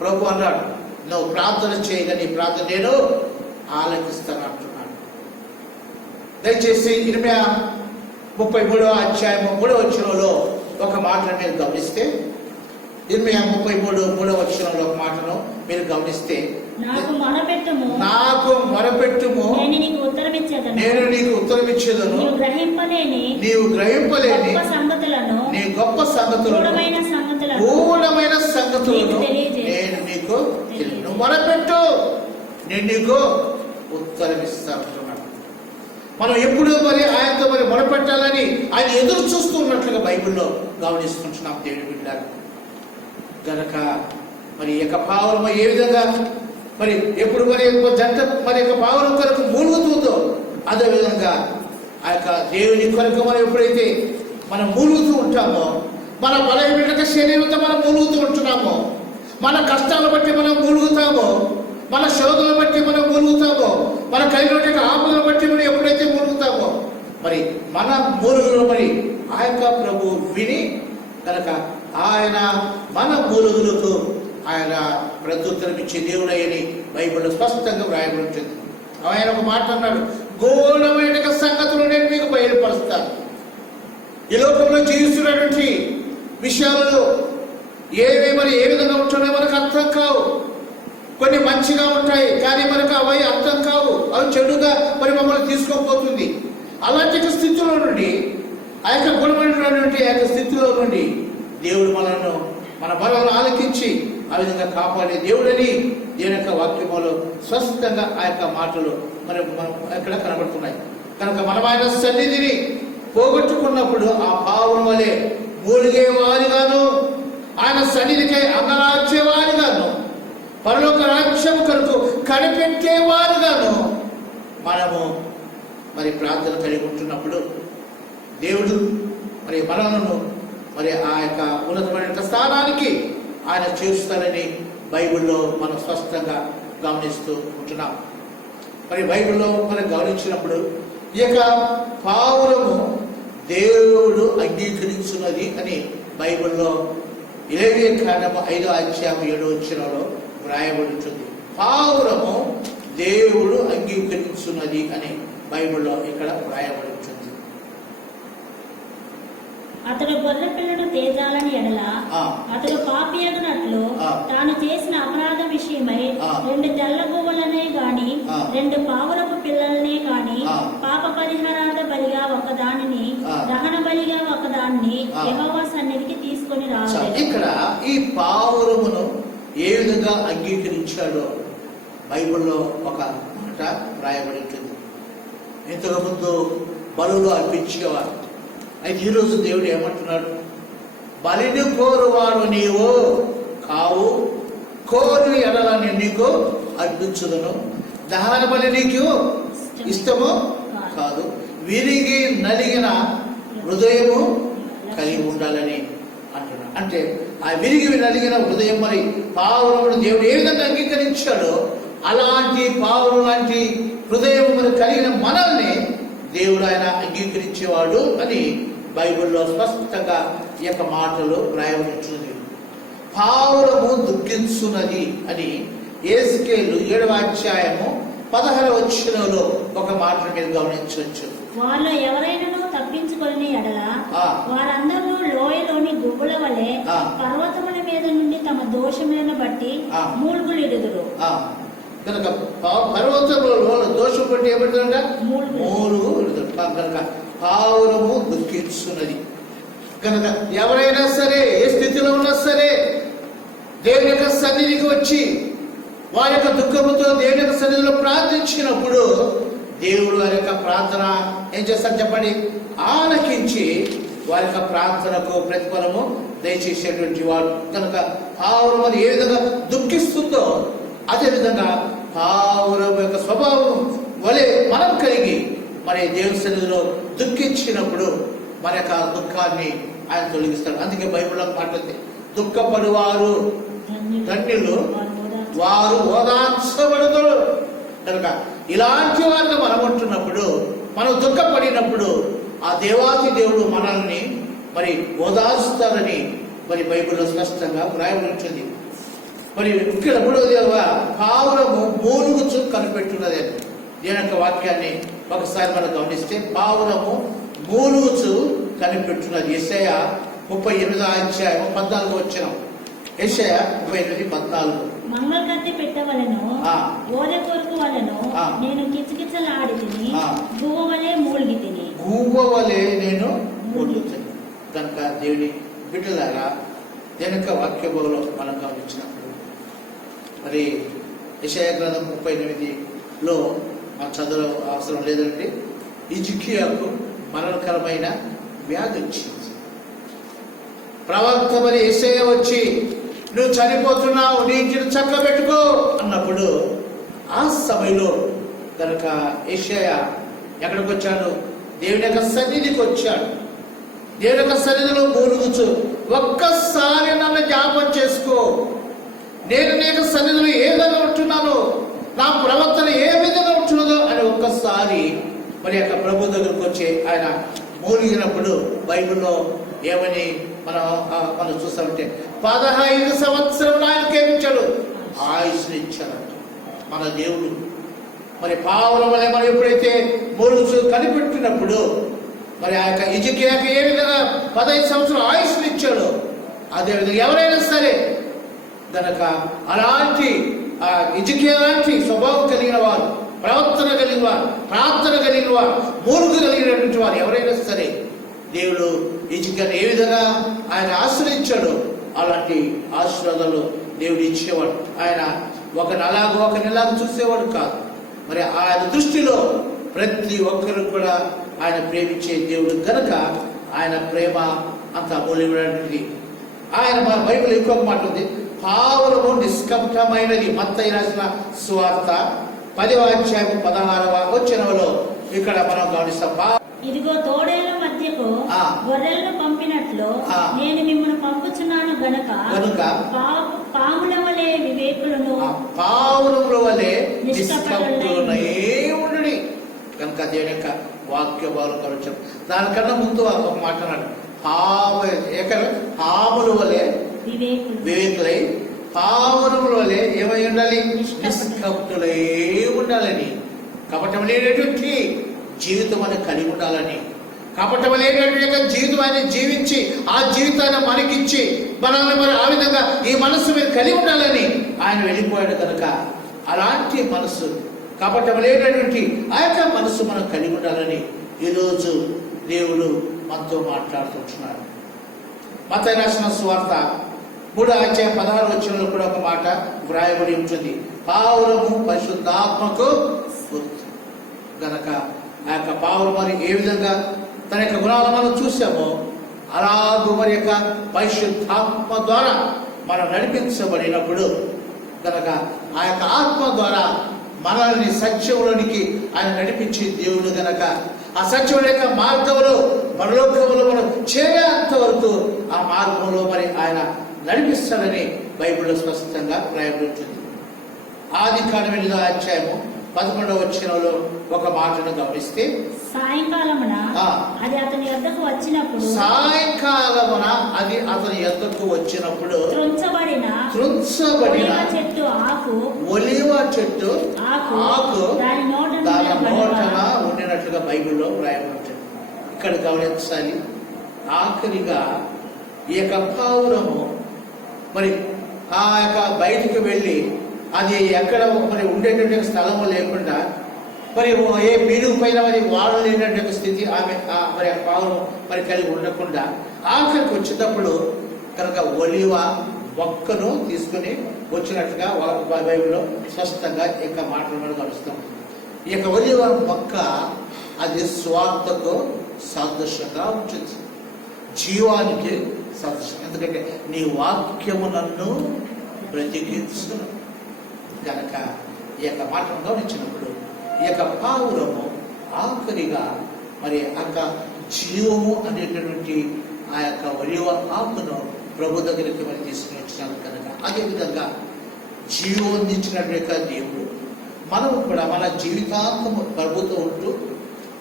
ప్రభు అన్నాడు, నువ్వు ప్రార్థన చేయగా నీ ప్రార్థన నేను ఆలకిస్తాను అంటున్నాడు. దయచేసి 33వ అధ్యాయము 3వ వచనంలో ఒక మాటను మీరు గమనిస్తే, 33 వచనంలో ఒక మాటను మీరు గమనిస్తే, నాకు మొరపెట్టుము, నేను నీకు ఉత్తరమిచ్చేదను, నీవు గ్రహింపలేని నీ గొప్ప సంగతులను గూఢమైన సంగతులను నేను నీకు నువ్వు మొరపెట్టు, నేను నీకు ఉత్తరమిస్తాను. మనం ఎప్పుడు మరి ఆయనతో మరి మొరపెట్టాలని ఆయన ఎదురు చూస్తూ ఉన్నట్లుగా బైబిల్లో గమనిస్తుంటున్నాం దేవుడి బిడ్డలారా. గనక మరి యొక్క పావురం ఏ విధంగా మరి ఎప్పుడు మరి జంట మరి యొక్క పావురం కొరకు మూలుగుతుందో అదే విధంగా ఆ యొక్క దేవుని కొరకు మనం ఎప్పుడైతే మనం మూలుగుతూ ఉంటామో, మన బలహీనత శరీరంతో మనం మూలుగుతూ ఉంటున్నామో, మన కష్టాలను బట్టి మనం మూలుగుతామో, మన శోధనలు బట్టి మనం మూలుగుతామో, మన కలిగిన ఆపదలను బట్టి మనం ఎప్పుడైతే మూలుగుతామో మరి మన మూలుగులు మరి ఆ యొక్క ప్రభు విని కనుక ఆయన మన మూలుగులకు ఆయన ప్రత్యుత్తరం ఇచ్చే దేవుడని బైబిల్లో స్పష్టంగా వ్రాయబడి ఉంటుంది. ఆయన ఒక మాట అన్నాడు, గూఢమైన సంగతులు నేను మీకు బయలుపరుస్తాను. ఈ లోకంలో జీవిస్తున్నటువంటి విషయాలలో ఏవి మరి ఏ విధంగా ఉంటున్నాయో మనకు అర్థం కావు. కొన్ని మంచిగా ఉంటాయి కానీ మనకు అవి అర్థం కావు, అవి చెడుగా మరి మమ్మల్ని తీసుకోకపోతుంది. అలాంటి స్థితిలో నుండి ఆ యొక్క గుణమైనటువంటి ఆ యొక్క స్థితిలో నుండి దేవుడు మనను మన బలను ఆలకించి ఆ విధంగా కాపాడే దేవుడని దేవుని యొక్క వాక్యములో స్పష్టంగా ఆ యొక్క మాటలు మనం ఎక్కడ కనబడుతున్నాయి. కనుక మనం ఆయన సన్నిధిని పోగొట్టుకున్నప్పుడు ఆ పావురం వలె మూలిగేవారిగాను, ఆయన సన్నిధికై అంగరాజ్యవారిగాను, పరలోక రాజ్యం కొరకు కనిపెట్టేవారుగాను మనము మరి ప్రార్థన కలిగి ఉంటున్నప్పుడు దేవుడు మరి మనలను మరి ఆ యొక్క ఉన్నతమైన స్థానానికి ఆయన చేరుస్తారని బైబిల్లో మనం స్పష్టంగా గమనిస్తూ ఉంటున్నాం. మరి బైబిల్లో మనం గమనించినప్పుడు ఈ యొక్క పావురము దేవుడు అంగీకరించున్నది అని బైబిల్లో 5వ అధ్యాయం 7వ వచనంలో వ్రాయబడి ఉంటుంది. పావురము దేవుడు అంగీకరించున్నది అని బైబిల్లో ఇక్కడ వ్రాయబడి ఉంటుంది. అతడు గొర్రె పిల్లను తేజాలని ఎడల అతడు పాపియగునట్లు తాను చేసిన అపరాధం విషయమై 2 తెల్ల గువ్వలనే గాని 2 పావురపు పిల్లలనే గాని పాప పరిహారార్థ బలిగా ఒకదానిని దహన బలిగా ఒకదాన్ని యెహోవా సన్నిధికి తీసుకొని రావాలి. ఇక్కడ ఈ పావురమును ఏ విధంగా అంగీకరించాడో బైబిల్లో ఒక మాట రాయబడి ఉంటుంది. ఇంతకు ముందు బలులు అర్పించేవారు. అయితే ఈరోజు దేవుడు ఏమంటున్నాడు, బలిని కోరువాడు నీవు కావు, కోరు ఎడలని నీకు అర్పించుదును, దహన బలి నీకు ఇష్టము కాదు, విరిగి నలిగిన హృదయము కలిగి ఉండాలని అంటున్నాడు. అంటే ఆ విరిగి నలిగిన హృదయం మరి పావురమును దేవుడు ఏ విధంగా అంగీకరించాడో అలాంటి పావురం లాంటి హృదయం మరి కలిగిన మనల్ని దేవుడు ఆయన అంగీకరించేవాడు అని బైబిల్లో స్పష్టంగా ఈ యొక్క మాటలు రాయబడుతుంది. పావురము దుఃఖించున్నది అని యేసకేలు 7వ అధ్యాయము 16వ వచనంలో ఒక మాట మీరు గమనించవచ్చు. వాళ్ళు ఎవరైనా తప్పించుకొని ఎడల వారందరూ లోయలోని గువ్వల వలె పర్వతముల మీద నుండి తమ దోషములను బట్టి మూలుగులిడుదురు. కనుక పర్వతంలో దోషం బట్టి ఏమిటంట మూలుగు కనుక పావురము దుఃఖిస్తున్నది. కనుక ఎవరైనా సరే ఏ స్థితిలో ఉన్నా సరే దేవుని యొక్క సన్నిధికి వచ్చి వారి యొక్క దుఃఖముతో దేవుని యొక్క సన్నిధిలో ప్రార్థించినప్పుడు దేవుడు వారి యొక్క ప్రార్థన ఏం చేస్తారు చెప్పండి, ఆలకించి వారి యొక్క ప్రార్థనకు ప్రతిఫలము దయచేసేటువంటి వాడు. కనుక పావురం అది ఏ విధంగా దుఃఖిస్తుందో అదే విధంగా పావురం యొక్క స్వభావం వలె మనం కలిగి మరి దేవుని సన్నిధిలో దుఃఖించినప్పుడు మన యొక్క దుఃఖాన్ని ఆయన తొలగిస్తాడు. అందుకే బైబిల్లో మాట్లాడింది, దుఃఖపడువారు ధన్యులు, వారు ఓదార్చబడతారు. కనుక ఇలాంటి వారిని మనం ఉంటున్నప్పుడు, మనం దుఃఖపడినప్పుడు ఆ దేవాది దేవుడు మనల్ని మరి ఓదార్చుతారని మరి బైబిల్లో స్పష్టంగా వ్రాయబడి ఉంటుంది. మరి ఇక్కడ మూడవదిగా పావురము మూలుగుచు కనిపెట్టున్నది. దీని యొక్క వాక్యాన్ని ఒకసారి మనం గమనిస్తే, పావురము మూలుగుచు కనిపెట్టున్నది. యెషయా 38 వచ్చినాం. యెషయా 38:14. మంగళ కత్తి పెట్టవలను, ఓదె కొరకు వలను నేను కిచకిచలాడితిని, గువ్వ వలె మూలిగి తిని. గువ్వ వలె నేను మూలుగుతాను. కనుక దేవుని బిడ్డలారా, దేని యొక్క వాక్యభాగంలో మనం గమనించినప్పుడు మరి యెషయా గ్రంథం 38లో మనం చదువు అవసరం లేదండి. హిజ్కియాకు మరణకరమైన వ్యాధి వచ్చింది. ప్రవక్త మరి యెషయా వచ్చి, నువ్వు చనిపోతున్నావు, నీ ఇంటిని చక్కబెట్టుకో అన్నప్పుడు ఆ సమయంలో కనుక యెషయా ఎక్కడికి వచ్చాడు? దేవుని యొక్క సన్నిధికి వచ్చాడు. దేవుని యొక్క సన్నిధిలో మూలుగుచు, ఒక్కసారి నన్ను జ్ఞాపకం చేసుకో, నేను నీ యొక్క సన్నిధిలో ఏ విధంగా ఉంటున్నాను, నా ప్రవర్తన ఏ విధంగా ఉంటున్నదో అని ఒక్కసారి మరి యొక్క ప్రభు దగ్గరకు వచ్చి ఆయన మూలిగినప్పుడు బైబిల్లో ఏమని మనం చూస్తామంటే, 15 సంవత్సరాలు ఆయనకి ఏమిచ్చాడు? ఆయుష్నిచ్చాడు మన దేవుడు. మరి పావుల వల్ల మనం ఎప్పుడైతే మూలుగుచు కనిపెట్టినప్పుడు మరి ఆ యొక్క హిజ్కియాకి ఏ విధంగా 15 సంవత్సరాలు ఆయుష్నిచ్చాడు, అదేవిధంగా ఎవరైనా సరే గనక అలాంటి హిజ్కియా లాంటి స్వభావం కలిగిన వారు, ప్రవర్తన కలిగిన వారు, ప్రార్థన కలిగిన వారు, మూలుగు కలిగినటువంటి వారు ఎవరైనా సరే దేవుడు హిజ్కియాని ఏ విధంగా ఆయన ఆశ్రయించాడో అలాంటి ఆశీర్వాదాలు దేవుడు ఇచ్చేవాడు. ఆయన ఒకరిని చూసేవాడు కాదు. మరి ఆయన దృష్టిలో ప్రతి ఒక్కరు కూడా ఆయన ప్రేమించే దేవుడు కనుక ఆయన ప్రేమ అంత అమూల్యమైనది. ఆయన మన బైబిల్ ఇంకొక మాట ఉంది, పావురము నిష్కపటమైనది. మత్తయి రాసిన సువార్త 10:16 ఇక్కడ మనం గమనిస్తాం. ఇదిగో తోడేళ్ల మధ్యకు గొర్రెలను పంపినట్లు నేను మిమ్మల్ని పంపుచున్నాను గనక పాముల వలె వివేకులను, పావురముల వలె నిష్కపటులై ఉండుడి. కనుక దేవుని యొక్క వాక్య భావం దానికన్నా ముందు ఒక మాట అన్నాడు, పాముల వలె వివేకులై, పావురముల వలె ఏమై ఉండాలి? నిష్కపటులై ఉండాలని. కపటం లేనటువంటి జీవితం అని కలిగి ఉండాలని, కపటం లేనటువంటి జీవితం ఆయన జీవించి ఆ జీవితాన్ని మనకిచ్చి మనల్ని మరి ఆ విధంగా ఈ మనస్సు మీద కలిగి ఉండాలని ఆయన వెళ్ళిపోయాడు. కనుక అలాంటి మనస్సు, కపటం లేనటువంటి ఆ యొక్క మనస్సు మనం కలిగి ఉండాలని ఈరోజు దేవుడు మనతో మాట్లాడుతుంటున్నాడు. మత్తయి రాసిన సువార్త 3:16 కూడా ఒక మాట వ్రాయబడి ఉంటుంది, పావురము పరిశుద్ధాత్మకు గుర్తు. గనక ఆ యొక్క పావురం మరి ఏ విధంగా తన యొక్క గుణాలను మనం చూసామో అలాగూ మరి యొక్క పరిశుద్ధాత్మ ద్వారా మనం నడిపించబడినప్పుడు కనుక ఆ యొక్క ఆత్మ ద్వారా మనల్ని సత్యములోనికి ఆయన నడిపించే దేవుడు గనక ఆ సత్యముల యొక్క మార్గంలో పరలోకంలో మనం చేరేంత వరకు ఆ మార్గంలో మరి ఆయన నడిపిస్తాడని బైబిల్లో స్పష్టంగా రాయబడి ఉంటుంది. ఆదికాండం 8:11 ఒక మాటను గమనిస్తే, సాయంకాలమున అది అతని యొద్దకు వచ్చినప్పుడు త్రుంచబడిన ఒలీవ చెట్టు ఆకు దాని నోటన ఉండినట్లుగా బైబిల్లో రాయబడి ఉంటుంది. ఇక్కడ గమనించాలి, ఆఖరిగా ఈ యొక్క పావురము మరి ఆ యొక్క బయటికి వెళ్ళి అది ఎక్కడ మరి ఉండేటువంటి స్థలము లేకుండా మరి ఏ పీడుగు పైన మరి వాడు లేనటువంటి స్థితి ఆమె మరి ఆ పావురం మరి కలిగి ఉండకుండా ఆఖరికి వచ్చేటప్పుడు కనుక ఒలివ మొక్కను తీసుకుని వచ్చినట్టుగా బైబిల్లో స్పష్టంగా ఈ యొక్క మాటలు మనం గమనిస్తాం. ఈ యొక్క ఒలివ మొక్క అది స్వార్థకు సాదృశ్యంగా ఉంటుంది, జీవానికి సాదృశ్యం. ఎందుకంటే నీ వాక్యము నన్ను బ్రతికించును. కనుక ఈ యొక్క మాటను గమనించినప్పుడు ఈ యొక్క పావురము ఆఖరిగా మరి అక్క జీవము అనేటటువంటి ఆ యొక్క ఒలివ ఆకును ప్రభు దగ్గరికి మరి తీసుకుని వచ్చినాను కనుక అదేవిధంగా జీవం అందించినటువంటి దేవుడు మనము కూడా మన జీవితాంతము ప్రభుతో ఉంటూ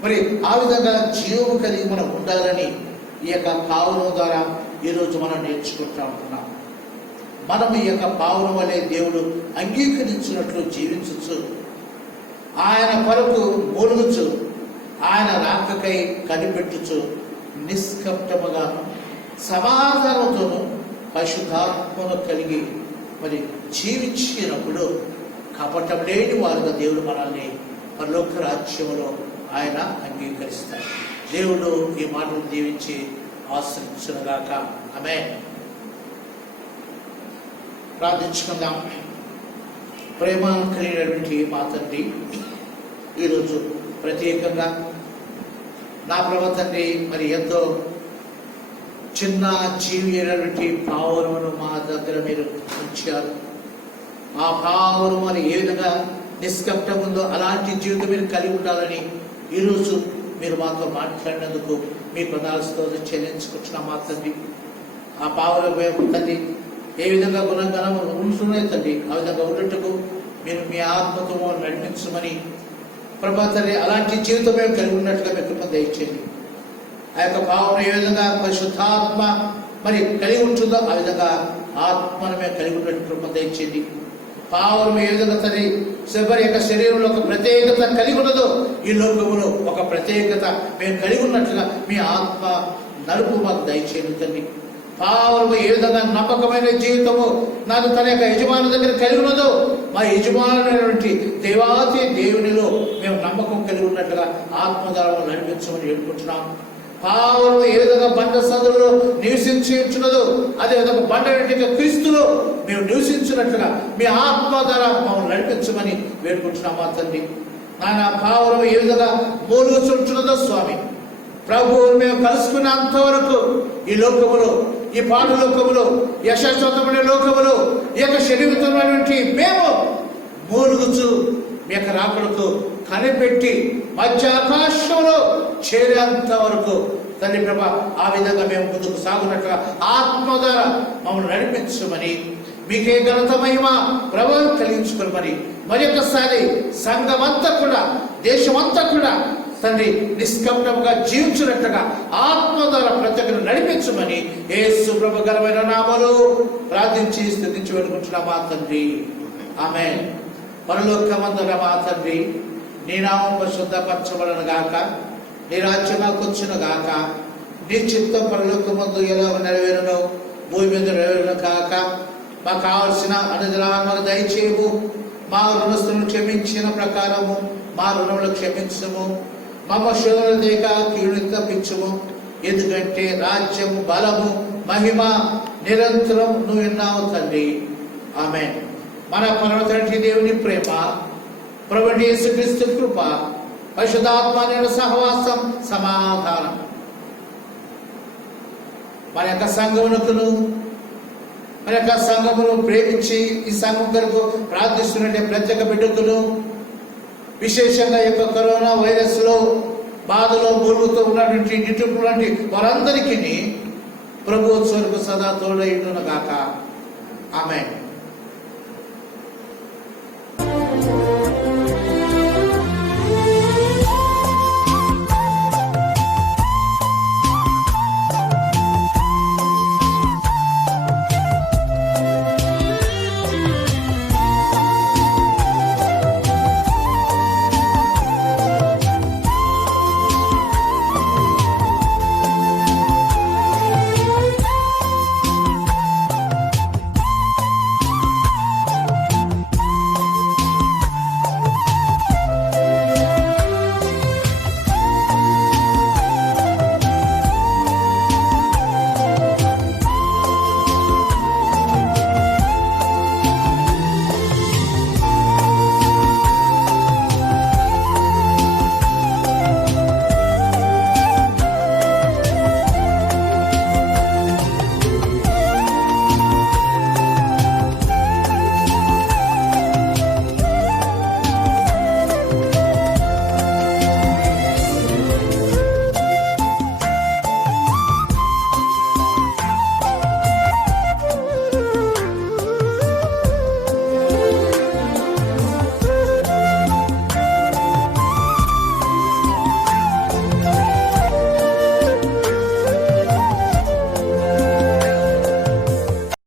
మరి ఆ విధంగా జీవము కలిగి మనం ఉండాలని ఈ యొక్క పావురం ద్వారా ఈరోజు మనం నేర్చుకుంటా ఉంటున్నాం. మనం ఈ యొక్క పావురం వలె దేవుడు అంగీకరించినట్లు జీవించచ్చు, ఆయన కొరకు మూలుగుచు, ఆయన రాకకై కనిపెట్టుచు నిష్కపటముగా సమాధానంతోనూ పరిశుద్ధాత్మను కలిగి మరి జీవించినప్పుడు కపటం లేని వారుగా దేవుడు మనల్ని పరలోక రాజ్యంలో ఆయన అంగీకరిస్తారు. దేవుడు ఈ మాటలు దీవించి ఆశ్రయించునుగాక. ఆమేన్. ప్రార్థించుకుందాం. ప్రేమ కలిగినటువంటి మా తండ్రి, ఈరోజు ప్రత్యేకంగా నా ప్రభు తండ్రి మరి ఎంతో చిన్న జీవి అయినటువంటి పావురమును మా దగ్గర మీరు ఉంచారు. ఆ పావురం అని ఏ విధంగా నిష్కపటం ఉందో అలాంటి జీవితం మీరు కలిగి ఉండాలని ఈరోజు మీరు మాతో మాట్లాడినందుకు మీ పదాలతో చెల్లించుకుంటున్నాం మా తండ్రి. ఆ పావురం తండ్రి ఏ విధంగా గుణగణము ఉంటున్నాయి తండ్రి, ఆ విధంగా ఉన్నట్టుకు మీరు మీ ఆత్మతో నడిపించమని ప్రభా తండ్రి అలాంటి జీవితం మేము కలిగి ఉన్నట్టుగా మీ కృప దయచేయండి. ఆ యొక్క పావురం ఏ విధంగా పరిశుద్ధాత్మ మరి కలిగి ఉంటుందో ఆ విధంగా ఆత్మను మేము కలిగి ఉన్నట్టు కృప దయచేయండి. పావురం ఏ విధంగా తండ్రి శబరి యొక్క శరీరంలో ఒక ప్రత్యేకత కలిగి ఉన్నదో ఈ లోకంలో ఒక ప్రత్యేకత మేము కలిగి ఉన్నట్లుగా మీ ఆత్మ నలుపు మాకు దయచేయండి తండ్రి. పావురము ఏ విధంగా నమ్మకమైన జీవితము నాకు తన యొక్క యజమాని దగ్గర కలిగి ఉన్నదో మా యజమానులైనటువంటి దేవాతి దేవునిలో మేము నమ్మకం కలిగి ఉన్నట్లుగా ఆత్మధారము నడిపించమని వేడుకుంటున్నాం. పావురము ఏ విధంగా బండ సందులో నివసించి ఉంటున్నదో అదే విధంగా బండ క్రీస్తులో మేము నివసించినట్లుగా మీ ఆత్మ ద్వారా మమ్మల్ని నడిపించమని వేడుకుంటున్నాం మా తండ్రి. నాయన పావురం ఏ విధంగా మూలుగుచుంటున్నదో స్వామి ప్రభు మేము కలుసుకున్నంత వరకు ఈ లోకములో, ఈ పాడు లోకములో, యశస్వంతమైన లోకములో ఈ యొక్క శరీరమైనటువంటి మేము మూలుగుచు మీ యొక్క రాకడకు కనిపెట్టి మధ్య ఆకాశంలో చేరేంత వరకు తండ్రి ప్రభ ఆ విధంగా మేము ముందుకు సాగునట్లుగా ఆత్మ ద్వారా మమ్మల్ని నడిపించమని మీకే ఘనత మహిమ ప్రభావం కలిగించుకోమని మరి ఒక్కసారి సంఘమంతా కూడా దేశమంతా కూడా తండ్రి నిష్కపటముగా జీవించినట్లుగా ఆత్మ ద్వారా ప్రతి ఒక్కరు నడిపించమని యేసు ప్రభు ఘనమైన నామములో ప్రార్థించి స్తుతించి వేడుకుంటున్నాం మా తండ్రి. ఆమేన్. పరలోకమందున మా తండ్రి, నీ నామం పరిశుద్ధపరచబడును గాక, నీ రాజ్యం వచ్చును గాక, నీ చిత్తం పరలోకమందు ఎలా నెరవేరును భూమి మీద నెరవేరును కాక, మాకు కావలసిన అనుదినాలను దయచేయము, మా రుణస్తులను క్షమించిన ప్రకారము మా రుణములు క్షమించము, మమ్మ శోధన దేక కీడుని తప్పించము, ఎందుకంటే రాజ్యము బలము మహిమ నిరంతరం నువ్వు విన్నావు తండ్రి. ఆమేన్. మన పరమ తండ్రి దేవుని ప్రేమ, ప్రభువైన యేసుక్రీస్తు కృప, పరిశుద్ధాత్మ సహవాసం సమాధానం మన యొక్క సంఘమునకును మన యొక్క సంఘమును ప్రేమించి ఈ సంఘం కొరకు ప్రార్థిస్తున్నట్టే ప్రత్యేక బిడ్డకును, విశేషంగా యొక్క కరోనా వైరస్ లో బాధలో మూలుగుతూ ఉన్నటువంటి నిటులు లాంటి వారందరికీ ప్రభుత్వాలకు సదా తోడైండును గాక. ఆమేన్.